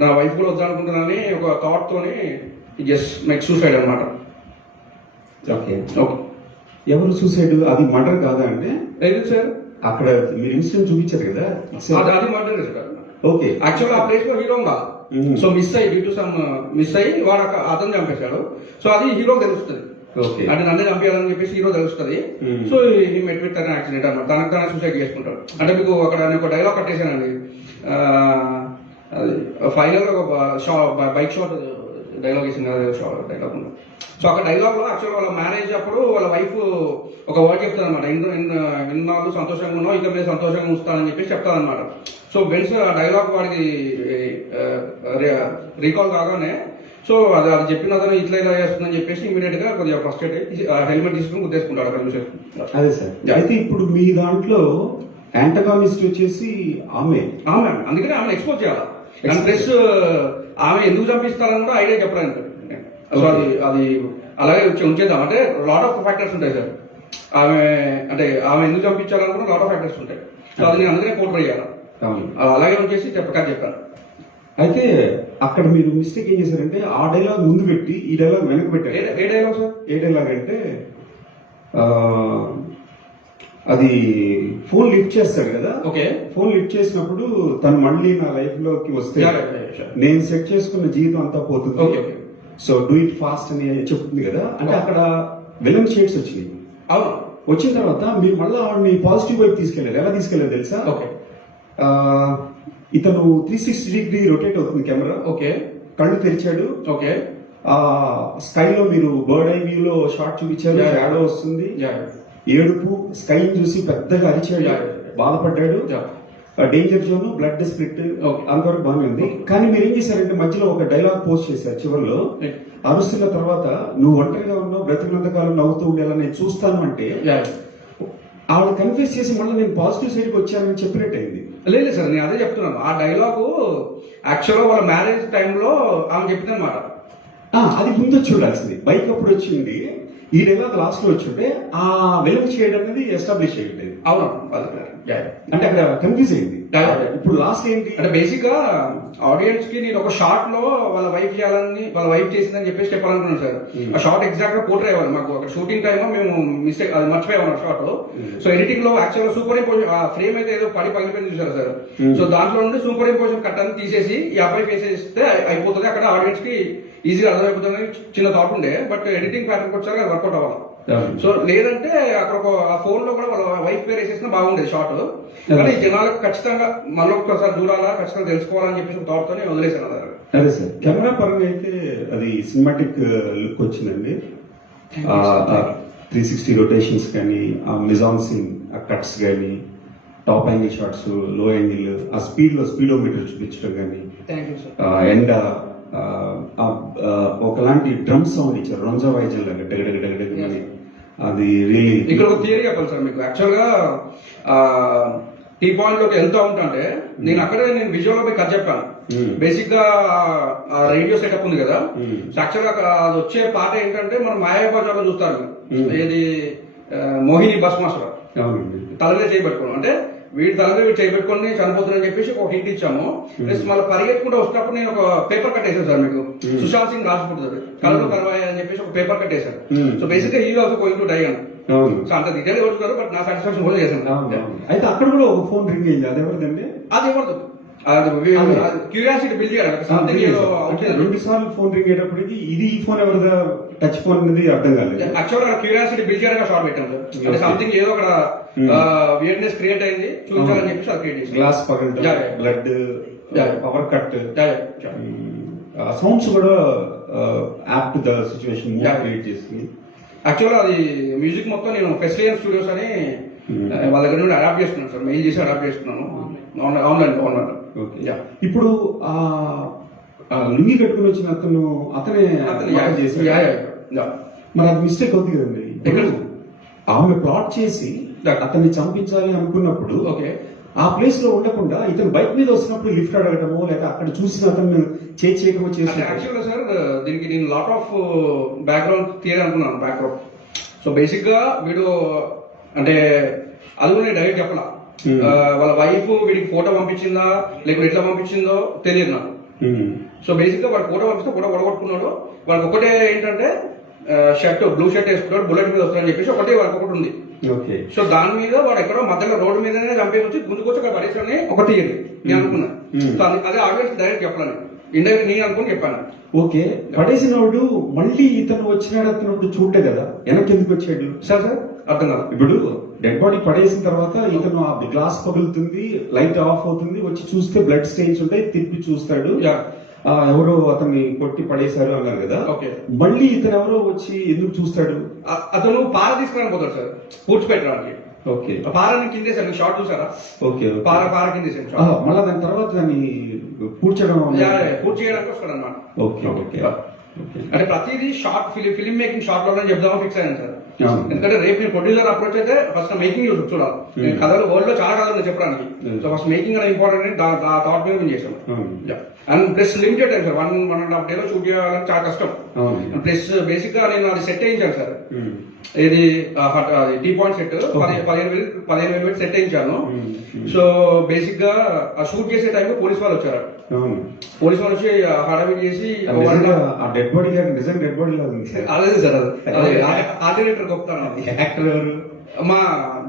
నా వైఫ్ కూడా వద్దనుకుంటున్నానని ఒక థాట్ తోని జస్ట్ మేక్ సూసైడ్ అనమాట. ఓకే, ఎవరు సూసైడ్? అది మర్డర్ కాదా అంటే? ఏది సార్, అక్కడ మీరు ఇన్సిడెంట్ చూపించారు కదా, అది మర్డర్ సార్. ఓకే, యాక్చువల్ ఆ ప్లేస్ లో హీరో కాదు. సో మిస్ అయ్యి డ్యూ టు సమ్ మిస్ అయ్యి వాడు అతను చంపేశాడు. సో అది హీరో తెలుస్తుంది, అంటే నన్నే చంపేయాలని చెప్పేసి హీరో తెలుస్తుంది. సో ఈ మెట్ విత్ అనే యాక్సిడెంట్ అన్నమాట, తనకు తానే సూసైడ్ చేసుకుంటాడు. అంటే మీకు అక్కడ నేను ఒక డైలాగ్ కట్టేశానండి, అది ఫైనల్ గా ఒక బైక్ షాట్ డైలాగ్ వేసింది, డైలాగ్ ఉంది. సో అక్కడ డైలాగ్ లో యాక్చువల్ వాళ్ళ మ్యారేజ్ అప్పుడు వాళ్ళ వైఫ్ ఒక వర్డ్ చెప్తారు అనమాట, ఇన్నాళ్ళు సంతోషంగా ఉన్నావు, ఇక మీద సంతోషంగా ఉంచుతానని చెప్పేసి చెప్తాను అనమాట. సో వెన్స్ ఆ డైలాగ్ వాడికి రీకాల్ కాగానే, సో అది చెప్పిన అతను ఇట్లా ఇలా చేస్తుందని చెప్పేసి ఇమీడియట్ గా కొద్దిగా ఫస్ట్రేట్ హెల్మెట్ తీసుకుని గుర్తేసుకుంటాడు అక్కడ చూసేసుకుంటాడు. అదే సార్. అయితే ఇప్పుడు మీ దాంట్లో యాంటగానిస్ట్ వచ్చేసి ఆమె, అందుకనే ఆమెను ఎక్స్పోజ్ చేయాలి. ప్లస్ ఆమె ఎందుకు చంపిస్తారని కూడా ఐడియా చెప్పడానికి. సో అది అలాగే ఉంచేద్దాం, అంటే లాట్ ఆఫ్ ఫ్యాక్టర్స్ ఉంటాయి సార్. ఆమె ఎందుకు చంపించాలనుకున్న లాట్ ఆఫ్ ఫ్యాక్టర్స్ ఉంటాయి. సో అది నేను అందుకనే పోర్ట్రే చేయాలి, అలాగే ఉంచేసి చెప్పాను. అయితే అక్కడ మీరు మిస్టేక్ ఏం చేశారంటే, ఆ డైలాగ్ ముందు పెట్టి ఈ డైలాగ్ వెనక్కి పెట్టారు. ఏ డైలాగ్ సార్? ఏ డైలాగ్ అంటే అది ఫోన్ లిఫ్ట్ చేస్తాడు కదా, ఓకే, ఫోన్ లిఫ్ట్ చేసినప్పుడు తను మళ్ళీ నా లైఫ్ లోకి వస్తే నేను సెట్ చేసుకున్న జీవితం అంతా పోతుంది, సో డూ ఇట్ ఫాస్ట్ అని చెప్తుంది కదా. అంటే అక్కడ విలన్ షేడ్స్ వచ్చినాయి. అవును, వచ్చిన తర్వాత మీరు మళ్ళీ ఆవిడని పాజిటివ్ వైపు తీసుకెళ్లారు. ఎలా తీసుకెళ్లారు తెలుసా? ఇతను 360 డిగ్రీ రొటేట్ అవుతుంది కెమెరా. ఓకే కళ్ళు తెరిచాడు. ఓకే ఆ స్కైలో మీరు బర్డ్ ఐ వ్యూలో షార్ట్ చూపించారు, Yeah. షాడో వస్తుంది, ఏడుపు, స్కై చూసి పెద్దగా అరిచాడు, Yeah. బాధపడ్డాడు. Danger zone, blood split, Okay. అంతవరకు బాగానే ఉంది. కానీ మీరు ఏం చేశారంటే మధ్యలో ఒక డైలాగ్ పోస్ట్ చేశారు చివరిలో, అరుస్తున్న తర్వాత నువ్వు ఒంటరిగా ఉన్నావు, బ్రతికినంత కాలం నవ్వుతూ ఉండేలా నేను చూస్తాను అంటే ఆవిడ కన్ఫ్యూజ్ చేసి మళ్ళీ నేను పాజిటివ్ సైడ్కి వచ్చానని చెప్పినట్టయింది. లేదు సార్, నేను అదే చెప్తున్నాను. ఆ డైలాగు యాక్చువల్గా వాళ్ళ మ్యారేజ్ టైంలో ఆమె చెప్పిందనమాట. అది ముందు చూడాల్సింది, బైక్ అప్పుడు వచ్చింది, ఈ డైలాగ్ లాస్ట్ లో వచ్చి ఉంటే ఆ వెలుగు చేయడం అనేది ఎస్టాబ్లిష్ అయ్యి ఉండేది. అవును, అంటే అక్కడ కన్ఫ్యూజ్ అయింది. ఇప్పుడు లాస్ట్ ఏంటి అంటే బేసిక్ గా ఆడియన్స్ కి నేను ఒక షార్ట్ లో వాళ్ళ వైఫ్ చేయాలని, వాళ్ళ వైఫ్ చేసిందని చెప్పేసి చెప్పాలనుకున్నాను సార్. ఆ షార్ట్ ఎగ్జాక్ట్ గా పోర్ట్రే అవ్వాలి. మాకు అక్కడ షూటింగ్ టైమ్ మేము మిస్టేక్ అది మర్చిపోయాం ఆ షార్ట్. సో ఎడిటింగ్ లో యాక్చువల్ గా సూపర్ ఇంపోజిషన్ ఆ ఫ్రేమ్ అయితే ఏదో పగిలిపోయింది చూసారు సార్. సో దాంట్లో నుండి సూపర్ ఇంపోజిషన్ కట్ అని తీసేసి ఈ అబ్బాయి వేసేస్తే అయిపోతుంది. అక్కడ ఆడియన్స్ కి ఈజీగా అర్థమైపోతుంది చిన్న థాట్ ఉండే. బట్ ఎడిటింగ్ ప్యాటర్న్ వచ్చాక అది వర్కౌట్ అవ్వాలి. సో లేదంటే అక్కడ ఒక ఆ ఫోన్ లో కూడా వాళ్ళ వైఫ్ పేరు వేసేసినా బాగుండేది షార్ట్. కానీ జనాలకు ఖచ్చితంగా మళ్ళీ ఒక్కసారి చూడాలా, ఖచ్చితంగా తెలుసుకోవాలని చెప్పేసి థాట్ తోనే వదిలేసాను అన్నారు. అదే సార్, కెమెరా పరంగా అయితే అది సినిమాటిక్ లుక్ వచ్చిందండి. 360 రొటేషన్స్ కానీ, ఆ మిజాన్ సీన్, ఆ కట్స్ కానీ, top angle shots, low angle, ఆ స్పీడోమీటర్ చూపించడం కానీ, థ్యాంక్ యూ సార్. ఎండ్ ఒకలాంటి డ్రమ్ సౌండ్ ఇచ్చారు, రంజా వాయిద్యం లాగా డగడగడగడగని. అది రియల్లీ. ఇక్కడ ఒక థియరీ చెప్పాలి సార్ మీకు. యాక్చువల్ గా టీ పాయింట్ లోకి వెళ్తా ఉంటా అంటే నేను అక్కడే నేను విజువల్ పోయి కథ చెప్పాను. బేసిక్ గా రేడియో సెటప్ ఉంది కదా. యాక్చువల్ గా అది వచ్చే పాట ఏంటంటే మనం మాయాబజార్లో చూస్తారు, ఏది మోహిని బస్ మాస్టర్ తలనే చేయబెట్టుకోవడం. అంటే వీడి తలగా వీడు చేయబెట్టుకొని చనిపోతుందని చెప్పేసి ఒక హింట్ ఇచ్చాము. ప్లస్ మళ్ళీ పరిగెత్తుకుంటూ వస్తున్నప్పుడు నేను ఒక పేపర్ కట్ వేసాను సార్ మీకు. సుశాంత్ సింగ్ రాజ్పుట్ కలలు కరవాయి అని చెప్పేసి ఒక పేపర్ కట్ వేసాను. సో బేసిక్ గా he also going to die అని. సో అంత డీటెయిల్ కొట్టున్నారు, బట్ నా సాటిస్ఫాక్షన్ కూడా చేశాను. అయితే అక్కడ కూడా ఒక ఫోన్ రింగ్ అయింది, అది ఎవరిదండి? అది ఎవరిది? క్యూరియాసిటీ బిల్డ్ చేయాలి. సంథింగ్ ఏదో అంటే 2 సార్లు ఫోన్ రింగ్ అయ్యేటప్పటికి ఇది ఈ ఫోన్ ఎవరిదా, టచ్ ఫోన్ అనేది అర్థం కాలేదు. యాక్చువల్ గా క్యూరియాసిటీ బిల్డ్ చేయడానికి షార్ట్ పెట్టాను సార్. అంటే సంథింగ్ ఏదో అక్కడ వియర్నెస్ క్రియేట్ అయింది, చూపించాలని చెప్పి అది క్రియేట్ చేసి గ్లాస్ పగలడం, బ్లడ్, పవర్ కట్, సౌండ్స్ కూడా up to the situation create చేసింది. యాక్చువల్ అది మ్యూజిక్ మొత్తం నేను ఫెస్టిలియన్ స్టూడియోస్ అని వాళ్ళ దగ్గర నుండి అడాప్ట్ చేసుకున్నాను సార్. మెయిల్ చేసి అడాప్ట్ చేసుకున్నాను ఆన్లైన్. ఇప్పుడు లుంగి కట్టుకుని వచ్చిన అతనే మరి అది మిస్టేక్ అవుతుంది కదండి. ఆమె ప్లాట్ చేసి అతన్ని చంపించాలి అనుకున్నప్పుడు ఆ ప్లేస్ లో ఉండకుండా ఇతను బైక్ మీద వస్తున్నప్పుడు లిఫ్ట్ అడగటమో లేక అక్కడ చూసిన అతను చేయటమో చేసి. యాక్చువల్గా సార్ దీనికి నేను లాట్ ఆఫ్ బ్యాక్గ్రౌండ్ థియరీ అనుకున్నాను. బ్యాక్గ్రౌండ్ సో బేసిక్ గా వీడు అంటే అది కూడా నేను డైరెక్ట్ చెప్పలా. వాళ్ళ వైఫ్ వీడికి ఫోటో పంపించిందా లేకపోతే ఎట్లా పంపించిందో తెలియదు నాకు. సో బేసిక్ గా వాడు ఫోటో పంపిస్తే ఫోటో కొడగొట్టుకున్నాడు. వాడికి ఒకటే ఏంటంటే షర్ట్, బ్లూ షర్ట్ వేసుకున్నాడు, బుల్లెట్ మీద వస్తాడని చెప్పేసి ఒకటే వాడికి ఒకటి ఉంది. సో దాని మీద వాడు ఎక్కడో మధ్యలో రోడ్డు మీదనే చంపేసి వచ్చి గుంజుకొచ్చి అక్కడ పడేసాడని ఒక థియరీ నేను అనుకున్నాను. సో అదే ఆడియన్స్ డైరెక్ట్ చెప్పాను, ఇండైరెక్ట్ నేను అనుకుని చెప్పాను. ఓకే, పడేసినోడు మళ్ళీ ఇతను వచ్చినాడు, అతను చూడే కదా, వెనక్కి ఎందుకు వచ్చాడు సార్? అర్థం కాదు. ఇప్పుడు డెడ్ బాడీ పడేసిన తర్వాత ఇతను ఆ గ్లాస్ పగులుతుంది, లైట్ ఆఫ్ అవుతుంది, వచ్చి చూస్తే బ్లడ్ స్టెయిన్స్ ఉంటాయి, తిప్పి చూస్తాడు, ఎవరో అతన్ని కొట్టి పడేశారు అన్నారు కదా. మళ్ళీ ఇతను ఎవరో వచ్చి ఎందుకు చూస్తాడు? అతను పార తీసుకురాని పోతాడు సార్, పూడ్చిపెట్టడానికి. ఓకే, పారాన్ని కిందేశాను, షార్ట్ చూసారా? ఓకే, పార కిందేశాను. మళ్ళీ దాని తర్వాత దాన్ని పూర్తి చేయడానికి వస్తాడు అనమాట. ఓకే ఓకే, అంటే ప్రతిదీ షార్ట్ ఫిలిం మేకింగ్ షార్ట్ లోనే చెప్దామని ఫిక్స్ అయ్యాను సార్. ఎందుకంటే రేపు నేను ప్రొడ్యూసర్ అప్రోచ్ అయితే ఫస్ట్ మేకింగ్ చూడాలి. కథలు వరల్డ్ లో చాలా కథలు ఉన్నాయి చెప్పడానికి. సో ఫస్ట్ మేకింగ్ అనేది ఇంపార్టెంట్, ఆ థాట్ మీద మేము చేసాం. And plus limited time sir, 1.5 డేలో షూట్ చేయాలని చాలా కష్టం. ప్లస్ బేసిక్ గా నేను అది సెట్ చేయించాను సార్. ఇది టీ పాయింట్ సెట్ 15,000 సెట్ చేయించాను. సో బేసిక్ గా ఆ షూట్ చేసే టైంలో పోలీస్ వాళ్ళు వచ్చారు. పోలీస్ వాళ్ళు వచ్చి హడావిడి చేసి డెడ్ బాడీ నిజంగా డెడ్ బాడీ లాగా ఉంది. అదే సార్, అదే ఆర్డినేటర్ గొప్పతనం. యాక్టర్ ఎవరు? మా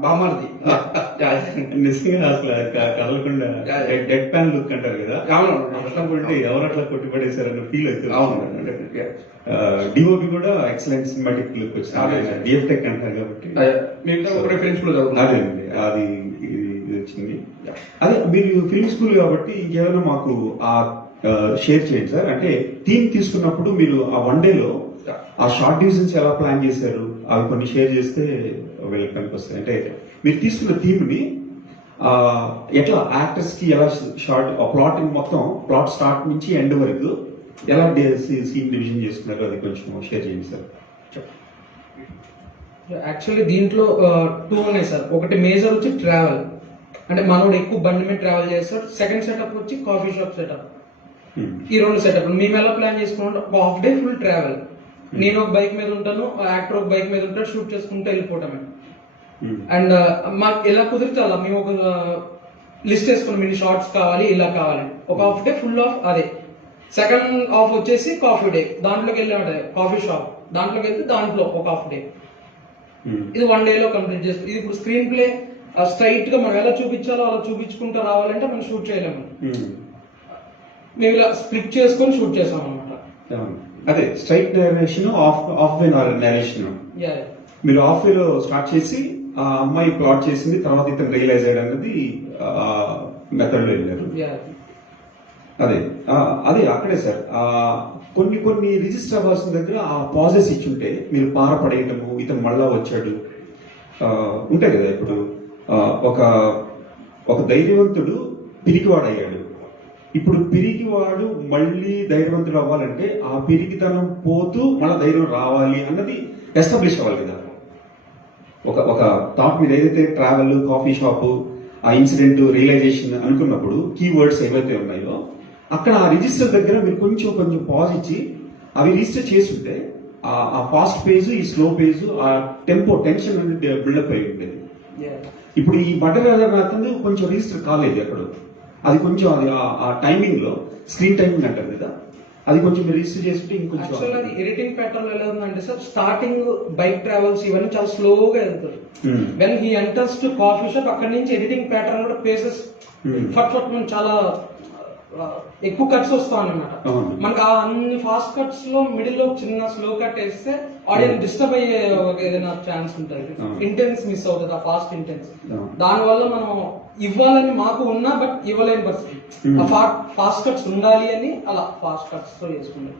బామ్మది. నిజంగా అసలు కదలకుండా డెడ్ ప్యాన్ లుక్ అంటారు కదా, ఎవరు అట్లా కొట్టి పడేశారన్న ఫీల్ అవుతుంది. డిఓపి కూడా ఎక్సలెంట్ సినిమాటిక్ లుక్ వచ్చింది, డిఎఫ్ టెక్ అంటారు కాబట్టి. మిగతా ఒక రిఫరెన్స్ కూడా అదేండి, అది వచ్చింది. అదే మీరు ఫిల్మ్ స్కూల్ కాబట్టి ఇంకేమైనా మాకు షేర్ చేయండి సార్. అంటే టీం తీసుకున్నప్పుడు మీరు ఆ వన్ డేలో ఆ షార్ట్ డివిజన్స్ ఎలా ప్లాన్ చేశారు అవి కొన్ని షేర్ చేస్తే వీళ్ళకి కనిపిస్తాయి. అంటే మీరు తీసుకున్న థీమ్ని ఎట్లా యాక్టర్స్ కి ఎలా షార్ట్ ప్లాట్ మొత్తం ప్లాట్ స్టార్ట్ నుంచి ఎండ్ వరకు ఎలా సీన్ డివిజన్ చేసుకున్నారు అది కొంచెం షేర్ చేయండి సార్. యాక్చువల్లీ దీంట్లో 2 ఉన్నాయి సార్. ఒకటి మేజర్ వచ్చి ట్రావెల్, అంటే మనోడు ఎక్కువ బండి మీద ట్రావెల్ చేస్తాడు. సెకండ్ సెటప్ వచ్చి కాఫీ షాప్ సెటప్. ఈ 2 సెటప్ మేము ఎలా ప్లాన్ చేసుకున్నాం, ఒక హాఫ్ డే ఫుల్ ట్రావెల్. నేను ఒక బైక్ మీద ఉంటాను, యాక్టర్ ఒక బైక్ మీద ఉంటాడు, షూట్ చేసుకుంటూ వెళ్ళిపోవటమే. అండ్ మాకు ఎలా కుదిరితే అలా మేము ఒక లిస్ట్ వేసుకున్నాం, ఇన్ని షార్ట్స్ కావాలి, ఇలా కావాలి. ఒక హాఫ్ డే ఫుల్ ఆఫ్ అదే. సెకండ్ హాఫ్ వచ్చేసి కాఫీ డే, దాంట్లోకి వెళ్ళి కాఫీ షాప్ దాంట్లోకి వెళ్తే దాంట్లో ఒక హాఫ్ డే. ఇది 1 డేలో కంప్లీట్ చేస్తాం. ఇది ఇప్పుడు స్క్రీన్ ప్లే స్ట్రైట్ గా మనం ఎలా చూపించాలో అలా చూపించుకుంటూ రావాలంటే మనం షూట్ చేయలేము. మేము ఇలా స్క్రిప్ట్ చేసుకొని షూట్ చేసాం అనమాట. అదే straight narration of way narration. మీరు ఆఫ్ వేలో స్టార్ట్ చేసి ఆ అమ్మాయి ప్లాట్ చేసింది, తర్వాత ఇతను రియలైజ్ అయ్యాడు అనేది మెథడ్ లో వెళ్ళారు. అదే అక్కడే సార్ కొన్ని రిజిస్టర్ అవ్వాల్సిన దగ్గర ఆ పాజెస్ ఇచ్చుంటే మీరు పార పడేయటము, ఇతను మళ్ళా వచ్చాడు ఉంటాయి కదా. ఇప్పుడు ఒక ధైర్యవంతుడు పిరికివాడయ్యాడు, ఇప్పుడు పిరికివాడు మళ్ళీ ధైర్యవంతుడు అవ్వాలంటే ఆ పిరికితనం పోతూ మళ్ళీ ధైర్యం రావాలి అన్నది ఎస్టాబ్లిష్ అవ్వాలి కదా. ఒక థాట్ మీద ఏదైతే ట్రావెల్, కాఫీ షాపు, ఆ ఇన్సిడెంట్, రియలైజేషన్ అనుకున్నప్పుడు కీవర్డ్స్ ఏవైతే ఉన్నాయో అక్కడ ఆ రిజిస్టర్ దగ్గర మీరు కొంచెం పాజ్ ఇచ్చి అవి రిజిస్టర్ చేస్తుంటే ఆ ఫాస్ట్ పేజ్, ఈ స్లో పేజ్, ఆ టెంపో టెన్షన్ అనేది బిల్డప్ అయి ఉండేది. ఇప్పుడు ఈ బట్టలు కొంచెం రిజిస్టర్ కాలేదు అక్కడ. అది కొంచెం అది ఆ టైమింగ్ లో స్క్రీన్ టైమింగ్ అంటారు కదా, అది కొంచెం రిజిస్టర్ చేసుకుంటే ఇంకొంచెం. అది ఎడిటింగ్ ప్యాటర్న్ ఎలా ఉందంటే సార్, స్టార్టింగ్ బైక్ ట్రావెల్స్ ఇవన్నీ చాలా స్లోగా వెళ్తారు. When he enters to coffee shop అక్కడ నుంచి ఎడిటింగ్ ప్యాటర్న్ కూడా పేసెస్ ఫట్ చాలా ఎక్కువ కట్స్ వస్తాం అనమాట. మనకు ఆ అన్ని ఫాస్ట్ కట్స్ లో మిడిల్ లో చిన్న స్లో కట్ వేస్తే ఆడియన్స్ డిస్టర్బ్ అయ్యే ఏదైనా ఛాన్స్ ఉంటుంది, ఇంటెన్స్ మిస్ అవుతుంది, ఆ ఫాస్ట్ ఇంటెన్స్. దానివల్ల మనం ఇవ్వాలని మాకు ఉన్నా బట్ ఇవ్వలేని పరిస్థితి. ఫాస్ట్ కట్స్ ఉండాలి అని అలా ఫాస్ట్ కట్స్ తో చేసుకుంటాం.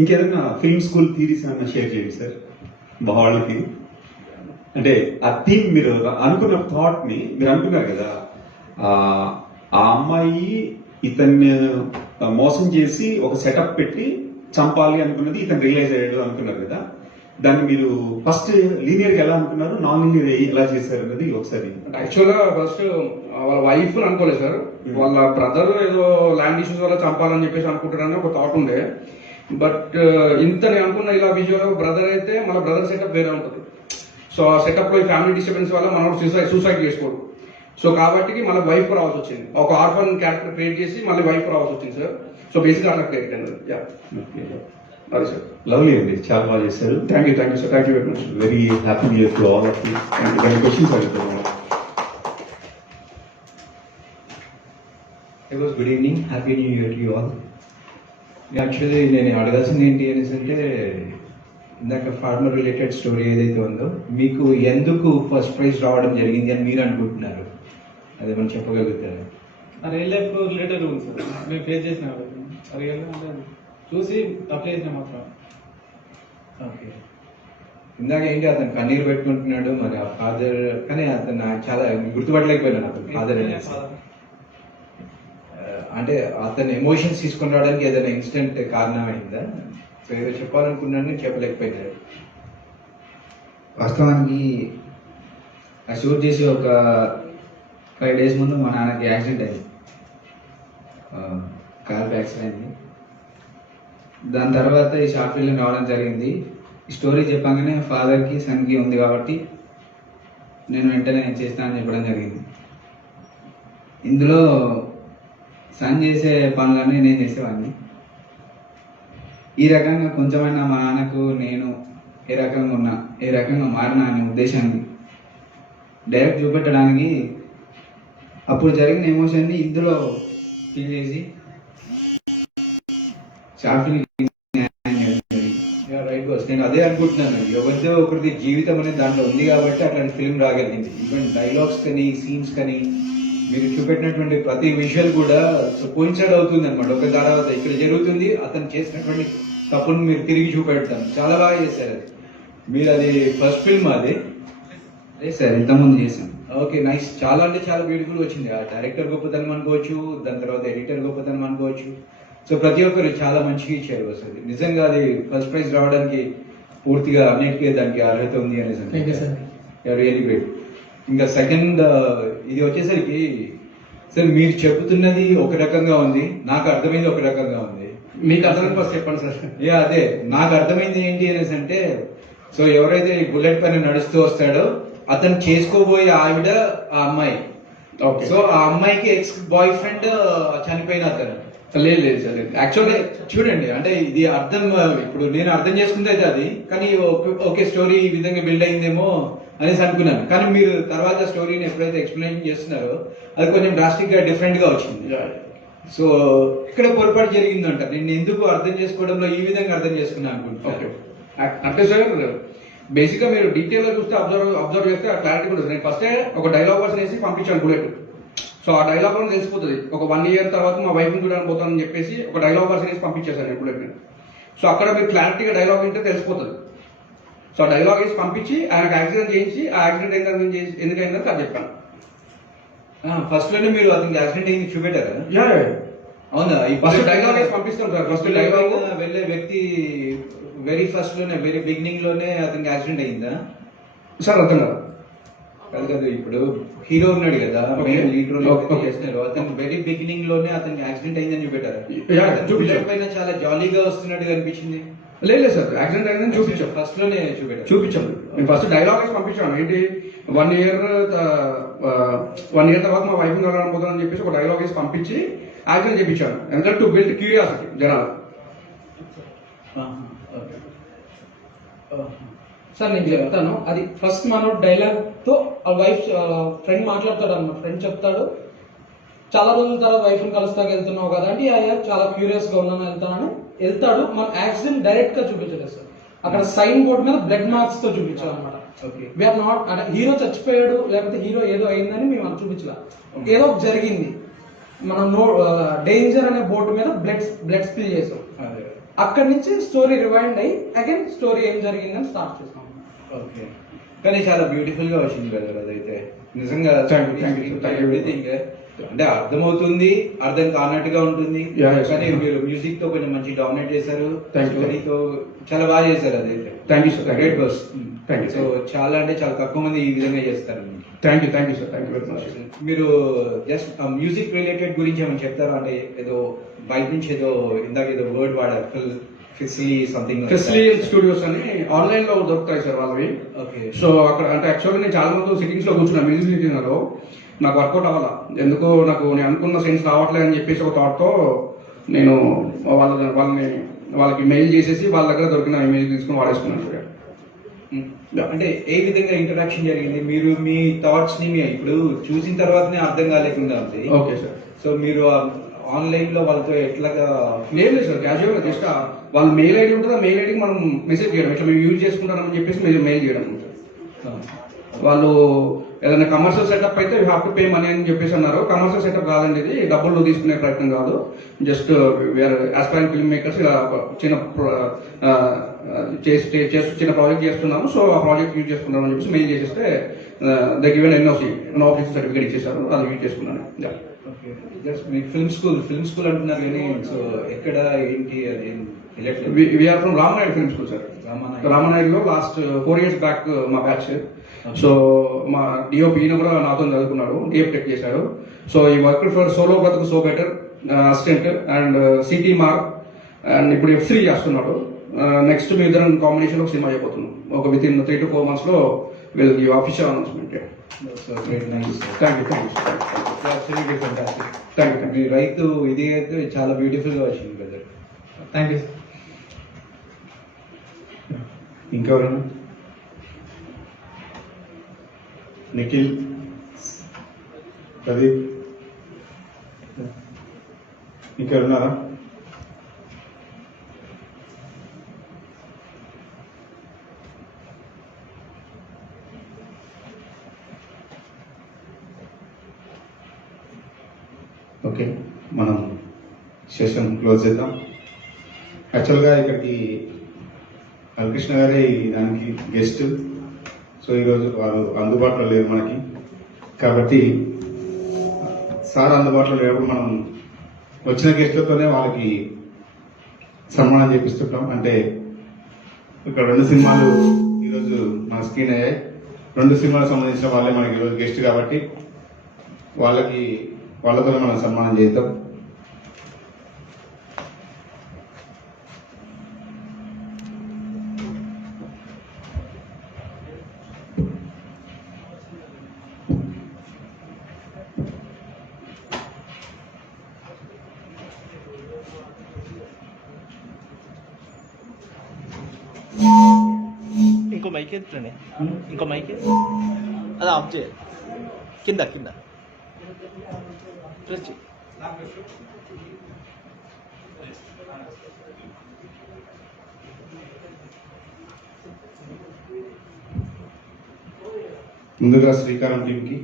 ఇంకేదైనా ఫిల్మ్ స్కూల్ థీరీస్ ఏమైనా షేర్ చేయండి సార్ వాళ్ళకి. అంటే ఆ థీమ్ మీరు అనుకున్న థాట్ ని మీరు అనుకున్నారు కదా, ఆ అమ్మాయి ఇతన్ని మోసం చేసి ఒక సెటప్ పెట్టి చంపాలి అనుకున్నది ఇతను రియలైజ్ అయ్యాడు అనుకున్నారు కదా, దాన్ని మీరు ఫస్ట్ లీనియర్ గా ఎలా అనుకున్నారు, నాన్ లీనియర్ ఎలా చేశారు అన్నది ఒకసారి. యాక్చువల్ గా ఫస్ట్ వాళ్ళ వైఫ్ అనుకోలేదు సార్, వాళ్ళ బ్రదర్ ఏదో ల్యాండ్ ఇష్యూస్ వల్ల చంపాలని చెప్పేసి అనుకుంటారని ఒక థాట్ ఉండే. బట్ ఇంత నేను అనుకున్న ఇలా విజువల్ బ్రదర్ అయితే మన బ్రదర్ సెటప్ వేరే ఉంటుంది. సో ఆ సెటప్ లో ఈ ఫ్యామిలీ డిస్టర్బెన్స్ వల్ల మనం సూసైడ్ చేసుకోడు. సో కాబట్టి మళ్ళీ వైఫ్ రావాల్సి వచ్చింది, ఒక ఆర్ఫన్ క్యారెక్టర్ క్రియేట్ చేసి మళ్ళీ వైఫ్ రావాల్సి వచ్చింది సార్. సో బేసిక్ అట్లా క్రియేట్ అయింది. అది సార్ లవ్లీ అండి, చాలా బాగా చేశారు. Thank you sir, thank you very much. Very happy new year to all of you. కొన్ని క్వశ్చన్స్ అడుగుతున్నాను. Good evening, happy new year to all. Actually నేను అడగాల్సింది ఏంటి అనేసి అంటే, ఇందాక ఫార్మర్ రిలేటెడ్ స్టోరీ ఏదైతే ఉందో మీకు ఎందుకు ఫస్ట్ ప్రైజ్ రావడం జరిగింది అని మీరు అనుకుంటున్నారు, అదే మనం చెప్పగలుగుతారు? రియల్ లైఫ్ రిలేటెడ్ ఉంది సార్, మేము ఫేస్ చేసిన రియల్ చూసి అప్లై చేసిన మాత్రం. ఓకే, ఇందాక ఏంటి అతను కన్నీరు పెట్టుకుంటున్నాడు, మరి ఆ ఫాదర్, కానీ అతను చాలా గుర్తుపట్టలేకపోయినాను అతను ఫాదర్ అనేసి. అంటే అతను ఎమోషన్స్ తీసుకొని రావడానికి ఏదైనా ఇన్సిడెంట్ కారణమైందా? సో ఏదో చెప్పాలనుకున్నాను, చెప్పలేకపోయినారు. వాస్తవానికి ఆ షూట్ చేసి ఒక 5 days ముందు మా నాన్నకి యాక్సిడెంట్ అయింది, కార్ యాక్సిడెంట్ అయింది. దాని తర్వాత ఈ షార్ట్ ఫిల్మ్ రావడం జరిగింది. ఈ స్టోరీ చెప్పగానే ఫాదర్కి సన్కి ఉంది కాబట్టి నేను వెంటనే చేస్తానని చెప్పడం జరిగింది. ఇందులో సన్ చేసే పనులన్నీ నేను చేసేవాడిని. ఈ రకంగా కొంచెమైనా మా నాన్నకు నేను ఏ రకంగా మారినా అనే ఉద్దేశాన్ని డైరెక్ట్ చూపెట్టడానికి అప్పుడు జరిగిన ఎమోషన్ని ఇందులో ఫీల్ చేసి షార్ట్ ఫిల్మ్ రైట్ బాస్. నేను అదే అనుకుంటున్నాను, ఎవరిదో ఒకరిది జీవితం అనేది దాంట్లో ఉంది కాబట్టి అట్లాంటి ఫిల్మ్ రాగలిగింది. ఈవెన్ డైలాగ్స్ కానీ సీన్స్ కానీ మీరు చూపెట్టినటువంటి ప్రతి విజువల్ కూడా కోయిన్సైడ్ అవుతుంది అనమాట. ఒక తర్వాత ఇక్కడ జరుగుతుంది, అతను చేసినటువంటి తప్పును మీరు తిరిగి చూపెడతాను. చాలా బాగా చేశారు అది. మీరు అది ఫస్ట్ ఫిల్మ్ అది? అదే సార్ ఇంతకుముందు చేశాను. Okay, nice. చాలా అంటే చాలా బ్యూటిఫుల్ వచ్చింది. ఆ డైరెక్టర్ గొప్పతనం అనుకోవచ్చు, దాని తర్వాత ఎడిటర్ గొప్పతనం అనుకోవచ్చు. సో ప్రతి ఒక్కరు చాలా మంచిగా ఇచ్చారు అసలు. నిజంగా అది ఫస్ట్ ప్రైజ్ రావడానికి పూర్తిగా అన్నిటికీ దానికి అర్హత ఉంది Thank you, sir. అనేసి రియలీ గ్రేట్. ఇంకా సెకండ్ ఇది వచ్చేసరికి సార్ మీరు చెబుతున్నది ఒక రకంగా ఉంది, నాకు అర్థమైంది ఒక రకంగా ఉంది. మీకు అర్థం ఫస్ట్ చెప్పండి సార్. అదే నాకు అర్థమైంది ఏంటి అనేసి అంటే, సో ఎవరైతే ఈ బుల్లెట్ పైన నడుస్తూ వస్తాడో అతను చేసుకోబోయే ఆవిడ ఆ అమ్మాయి. ఓకే. సో ఆ అమ్మాయికి ఎక్స్ బాయ్ ఫ్రెండ్ చనిపోయిన అతను. లేదు సార్, యాక్చువల్లీ చూడండి, అంటే ఇది అర్థం, ఇప్పుడు నేను అర్థం చేసుకుంది అయితే అది, కానీ ఓకే స్టోరీ ఈ విధంగా బిల్డ్ అయిందేమో అనేసి అనుకున్నాను. కానీ మీరు తర్వాత స్టోరీని ఎప్పుడైతే ఎక్స్ప్లెయిన్ చేస్తున్నారో అది కొంచెం డ్రాస్టిక్ గా డిఫరెంట్ గా వచ్చింది. సో ఇక్కడ పొరపాటు జరిగిందంట. నేను ఎందుకు అర్థం చేసుకోవడంలో ఈ విధంగా అర్థం చేసుకున్నాను అనుకుంటున్నాను. ఓకే. అంటే సార్ బేసిక్ గా మీరు డీటెయిల్ గా చూస్తే అబ్జర్వ్ చేస్తే ఆ క్లారిటీ ఉంటుంది. నేను ఫస్టే ఒక డైలాగ్ వర్షన్ వేసి పంపించాను బుల్లెట్. సో ఆ డైలాగ్ లో తెలిసిపోతుంది. ఒక 1 year తర్వాత మా వైఫ్ చూడడానికి పోతానని చెప్పేసి ఒక డైలాగ్ వర్షన్ వేసి పంపించేశాను నేను బుల్లెట్. సో అక్కడ మీరు క్లారిటీగా డైలాగ్ వింటే తెలిసిపోతుంది. సో ఆ డైలాగ్ వేసి పంపించి ఆయనకు యాక్సిడెంట్ చేయించి ఆ యాక్సిడెంట్ ఎందుకైందని అది చెప్పాను. ఫస్ట్ లోనే మీరు అతనికి యాక్సిడెంట్ అయింది చూపెట్టారా? అవునా? ఫస్ట్ డైలాగ్ వేసి పంపిస్తాం సార్. ఫస్ట్ డైలాగ్ వెళ్ళే వ్యక్తి వెరీ ఫస్ట్ లోనే, వెరీ బిగినింగ్ లోనే అతనికి యాక్సిడెంట్ అయిందా సార్? అర్థం కాదు. కాదు కదా, ఇప్పుడు హీరో ఉన్నాడు కదా, Okay. Lead role Okay. చేస్తున్నారు, అతను వెరీ బిగినింగ్ లోనే అతనికి యాక్సిడెంట్ అయిందని చూపెట్టారు. Yeah, అతను చూపించారు. బుల్లెట్ పైన చాలా జాలీగా వస్తున్నట్టుగా అనిపించింది. లేదు సార్, యాక్సిడెంట్ అయిందని చూపించాం. ఫస్ట్ లోనే చూపించాం. నేను ఫస్ట్ డైలాగ్ వేసి పంపించాను. ఏంటి 1 year 1 year తర్వాత మా వైఫ్ కలవడం పోతానని చెప్పేసి ఒక డైలాగ్ వేసి పంపించి యాక్సిడెంట్ చేయించాను. ఎందుకంటే టు బిల్డ్ క్యూరియాసిటీ జనాలు. సార్ నేను చెప్తాను, అది ఫస్ట్ మన డైలాగ్ తో ఆ వైఫ్ ఫ్రెండ్ మాట్లాడతాడు అన్నమాట. ఫ్రెండ్ చెప్తాడు, చాలా రోజుల తర్వాత వైఫ్ ని కలుస్తాక వెళ్తున్నావు కదా అంటే, చాలా క్యూరియస్ గా ఉన్నాను వెళ్తానని వెళ్తాడు. మన యాక్సిడెంట్ డైరెక్ట్ గా చూపించలేదు సార్. అక్కడ సైన్ బోర్డ్ మీద బ్లడ్ మార్క్స్ తో చూపించాలి అనమాట. వీఆర్ నాట్ అంటే హీరో చచ్చిపోయాడు లేకపోతే హీరో ఏదో అయిందని మేము అది చూపించలే. ఏదో జరిగింది, మనం డేంజర్ అనే బోర్డు మీద బ్లడ్ స్పిల్ చేసాం. అక్కడి నుంచి స్టోరీ రివైండ్ అయ్యి అగైన్ స్టోరీ ఏం జరిగిందని స్టార్ట్ చేసాం. ఓకే, కానీ చాలా బ్యూటిఫుల్ గా వచ్చింది కదా అదైతే. నిజంగా ఎవ్రీథింగ్ అంటే అర్థమవుతుంది, అర్థం కానట్టుగా ఉంటుంది. కానీ మీరు మ్యూజిక్ తో కొంచెం మంచి డామినేట్ చేశారు. స్టోరీతో చాలా బాగా చేశారు అదైతే. Thank you sir. Great bus. Thank you. So చాలా అంటే చాలా తక్కువ మంది ఈ విధంగా చేస్తారు. Thank you sir. Thank you very much. మీరు జస్ట్ మ్యూజిక్ రిలేటెడ్ గురించి ఏమైనా చెప్తారా? అంటే ఏదో బయట నుంచి ఏదో ఇందాక ఏదో వర్డ్ వాడారు, ఫిస్లీ సంథింగ్. ఫిస్లీ స్టూడియోస్ అని ఆన్లైన్ లో దొరుకుతాయి సార్ వాళ్ళవి. ఓకే. సో అక్కడ అంటే యాక్చువల్గా నేను చాలా మంది సిట్టింగ్స్ లో కూర్చున్నా మ్యూజిక్ సిట్టింగ్ లో. నాకు వర్కౌట్ అవ్వాలా, ఎందుకు నేను అనుకున్న సెన్స్ రావట్లేదు అని చెప్పేసి ఒక థాట్ తో నేను వాళ్ళకి మెయిల్ చేసేసి వాళ్ళ దగ్గర దొరికిన ఇమెయిల్ తీసుకుని వాడేసుకున్నాను సార్. అంటే ఏ విధంగా ఇంటరాక్షన్ జరిగింది? మీరు మీ థాట్స్ ని ఇప్పుడు చూసిన తర్వాతనే అర్థం కాలేకుండా ఉంది. Okay sir. సో మీరు ఆన్లైన్ లో వాళ్ళతో ఎట్లాగా? లేదు సార్, క్యాజువల్ గా జస్ట్ వాళ్ళ మెయిల్ ఐడి ఉంటుంది, ఆ మెయిల్ ఐడికి మనం మెసేజ్ చేయడం, ఇట్లా మేము యూజ్ చేసుకుంటారని చెప్పేసి మీరు మెయిల్ చేయడం. వాళ్ళు ఏదైనా కమర్షియల్ సెటప్ అయితే you have to pay money అని చెప్పేసి అన్నారు. కమర్షియల్ సెటప్ కాదండి, ఇది డబ్బులు తీసుకునే ప్రయత్నం కాదు. Just we are aspiring film makers, ఇలా చిన్న చిన్న ప్రాజెక్ట్ చేస్తున్నాము. సో ఆ ప్రాజెక్ట్ యూజ్ చేసుకున్నాం అని చెప్పేసి మెయిల్ చేసేస్తే the given NOC office certificate ఇచ్చేసారు, అది యూజ్ చేసుకున్నాను. జస్ట్ మీ ఫిల్మ్ స్కూల్ అంటున్నారు కానీ, సో ఎక్కడ ఏంటి అది? We're from Ramanaidu film school sir. రామనాయుడులో లాస్ట్ 4 years బ్యాక్ మా బ్యాచ్. సో మా డిఓపి ఈయన కూడా నాతో చదువుకున్నాడు, డిఎఫ్ టెక్ చేశాడు. సో ఈ work for solo Brathuku so better assistant and Seetimaarr, and ఇప్పుడు F3 చేస్తున్నాడు. నెక్స్ట్ మీ ఇద్దరం కాంబినేషన్ ఒక సినిమా అయిపోతున్నాం. ఒక విత్ ఇన్ 3 to 4 months లో will give official announcement. Thank you. మీ రైతు ఇది అయితే చాలా బ్యూటిఫుల్ గా వచ్చింది బ్రదర్. Thank you. ఇంకెవరైనా? నిఖిల్, ప్రదీప్, ఇంకెవరున్నారా? ఓకే, మనం సెషన్ క్లోజ్ చేద్దాం. యాక్చువల్గా ఇక్కడికి హరికృష్ణ గారే ఈ దానికి గెస్ట్. సో ఈరోజు వారు అందుబాటులో లేరు మనకి, కాబట్టి సార్ అందుబాటులో లేనప్పుడు మనం వచ్చిన గెస్ట్లతోనే వాళ్ళకి సన్మానం చేపిస్తుంటాం. అంటే ఇక్కడ 2 సినిమాలు ఈరోజు మన స్క్రీన్ అయ్యాయి. 2 సినిమాలకు సంబంధించిన వాళ్ళే మనకి ఈరోజు గెస్ట్ కాబట్టి వాళ్ళతోనే మనం సన్మానం చేద్దాం. ఇంకో మైక్ ఎత్తునే, ఇంకో మైక్ అది ఆఫ్ చేయ, కింద కింద ప్రెస్ చేయి. ముందుగా శ్రీకారం టీంకి,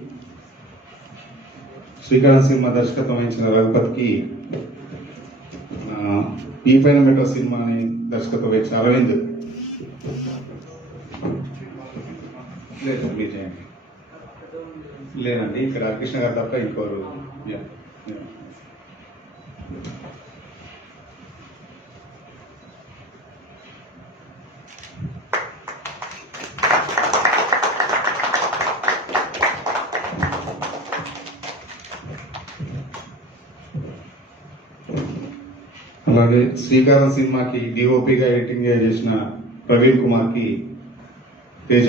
శ్రీకారం సినిమా దర్శకత్వం వహించిన రఘుపతికి, ఈ పైన మెట్రో సినిమాని దర్శకత్వం వహించిన అరవింద్, లేదండి ఇక్కడ హరికృష్ణ గారు తప్ప ఇంకోరు. అలాగే శ్రీకారం సినిమాకి డిఓపిగా ఎడిటింగ్ చేసిన ప్రవీణ్ కుమార్కి తేజ,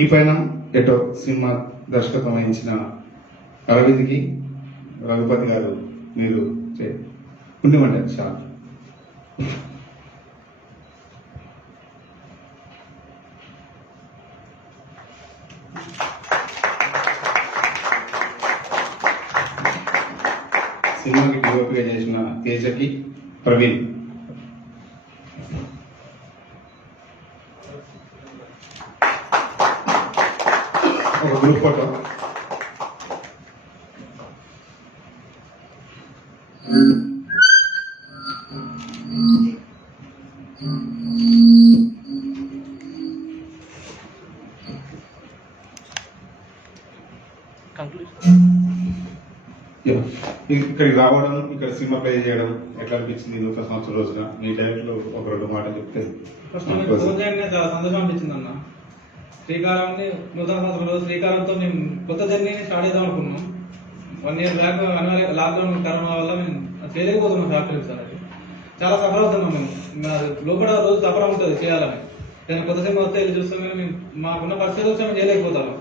ఈ పైన ఎటో సినిమా దర్శకత్వం వహించిన అరవింద్కి రఘుపతి గారు మీరు ఉండివ్వండి చాలా. సినిమాకి డిఓపిగా చేసిన తేజకి ప్రవీణ్, ఒక గ్రూప్ ఫోటో. ఇక్కడికి రావడం, ఇక్కడ సినిమా ప్లే చేయడం ఎట్లా అనిపించింది? నూతన సంవత్సరం రోజున మీ డైరెక్ట్లో ఒక 2 మాటలు చెప్తే. ఫస్ట్ చాలా సంతోషం అనిపించింది అన్న. శ్రీకారాన్ని నూతన సంవత్సరం రోజు శ్రీకారంతో మేము కొత్త జర్నీని స్టార్ట్ చేద్దాం అనుకున్నాం. 1 year బ్యాక్ లాక్డౌన్ కరోనా వల్ల మేము చేయలేకపోతున్నాం షార్ట్ ఫిల్మ్స్ అనేది. చాలా సఫర్ అవుతున్నాం మేము. లోపల రోజు సఫర్ ఉంటుంది చేయాలని. ఏదైనా కొత్త సినిమా వస్తే వెళ్ళి చూస్తాం కానీ మేము మాకున్న పరిస్థితులు వస్తే మేము చేయలేకపోతాము.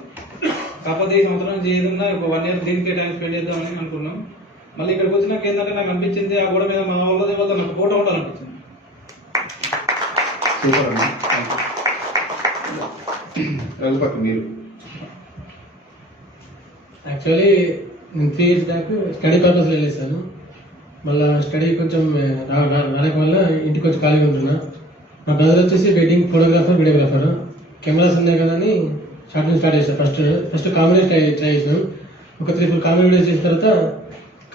కాకపోతే ఈ సంవత్సరం చేయకుండా ఒక 1 year దీనికే టైం స్పెండ్ చేద్దామని అనుకున్నాం. మళ్ళీ ఇక్కడికి వచ్చినాక ఏంటంటే నాకు అనిపించింది ఆ గోడ మీద మా వాళ్ళతో వాళ్ళతో నాకు ఫోటో ఉండాలనిపించింది. రఘుపతి మీరు? యాక్చువల్లీ నేను 3 years బ్యాక్ స్టడీ పర్పస్ వెళ్ళేసాను. మళ్ళీ స్టడీ కొంచెం రానక వల్ల ఇంటికి వచ్చి ఖాళీగా ఉంటున్నా. మా బ్రదర్ వచ్చేసి వెడ్డింగ్ ఫోటోగ్రాఫర్, వీడియోగ్రాఫర్. కెమెరాస్ ఉన్నాయి కదా అని షార్ట్ ఫిల్మ్ స్టార్ట్ చేశాను. ఫస్ట్ కామెడీ ట్రై చేసినాను. ఒక 3-4 కామెడీ వీడియోస్ చేసిన తర్వాత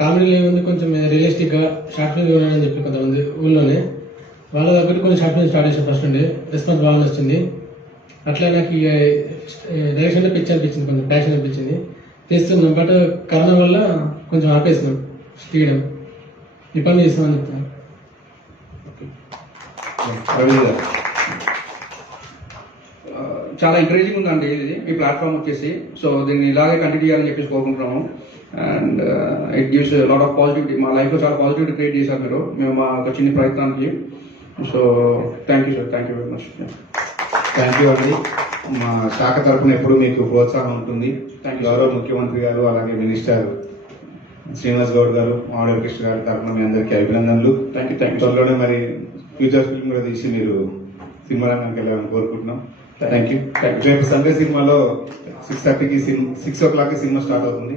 కామెడీలో ఏముంది కొంచెం రియలిస్టిక్గా షార్ట్ ఫిల్మ్ ఇవ్వాలని చెప్పి కొంతమంది ఊళ్ళోనే వాళ్ళ దగ్గర కొన్ని షార్ట్ ఫిల్మ్ స్టార్ట్ చేశాను. ఫస్ట్ నుండి రెస్పాన్స్ బాగా వచ్చింది. అట్లా నాకు ఇక డైరెక్షన్ పిచ్చి అనిపించింది, కొంచెం ప్యాషన్ అనిపించింది, చేస్తున్నాం. బట్ కరోనా వల్ల కొంచెం ఆపేసినాం తీయడం. ఈ పని చేస్తామని చెప్తాను. చాలా ఎంకరేజింగ్ ఉందండి ఇది మీ ప్లాట్ఫామ్ వచ్చేసి. సో దీన్ని ఇలాగే కంటిన్యూ చేయాలని చెప్పేసి కోరుకుంటున్నాము. And it gives lot of positivity. మా లైఫ్లో చాలా పాజిటివిటీ క్రియేట్ చేశారు మీరు మా ఒక చిన్న ప్రయత్నానికి. So thank you sir, thank you very much. Thank you అండి. మా శాఖ తరఫున ఎప్పుడు మీకు ప్రోత్సాహం ఉంటుంది. గౌరవ ముఖ్యమంత్రి గారు అలాగే మినిస్టర్ శ్రీనివాస్ గౌడ్ గారు, మామిడి కృష్ణ గారి తరఫున మీ అందరికీ అభినందనలు. థ్యాంక్ యూ త్వరలోనే మరి ఫ్యూచర్ ఫిల్మ్ కూడా తీసి మీరు సినిమా రంగానికి వెళ్ళాలని కోరుకుంటున్నాం. Thank you. రేపు సండే సినిమాలో 6:30కి 6 o'clock సినిమా స్టార్ట్ అవుతుంది.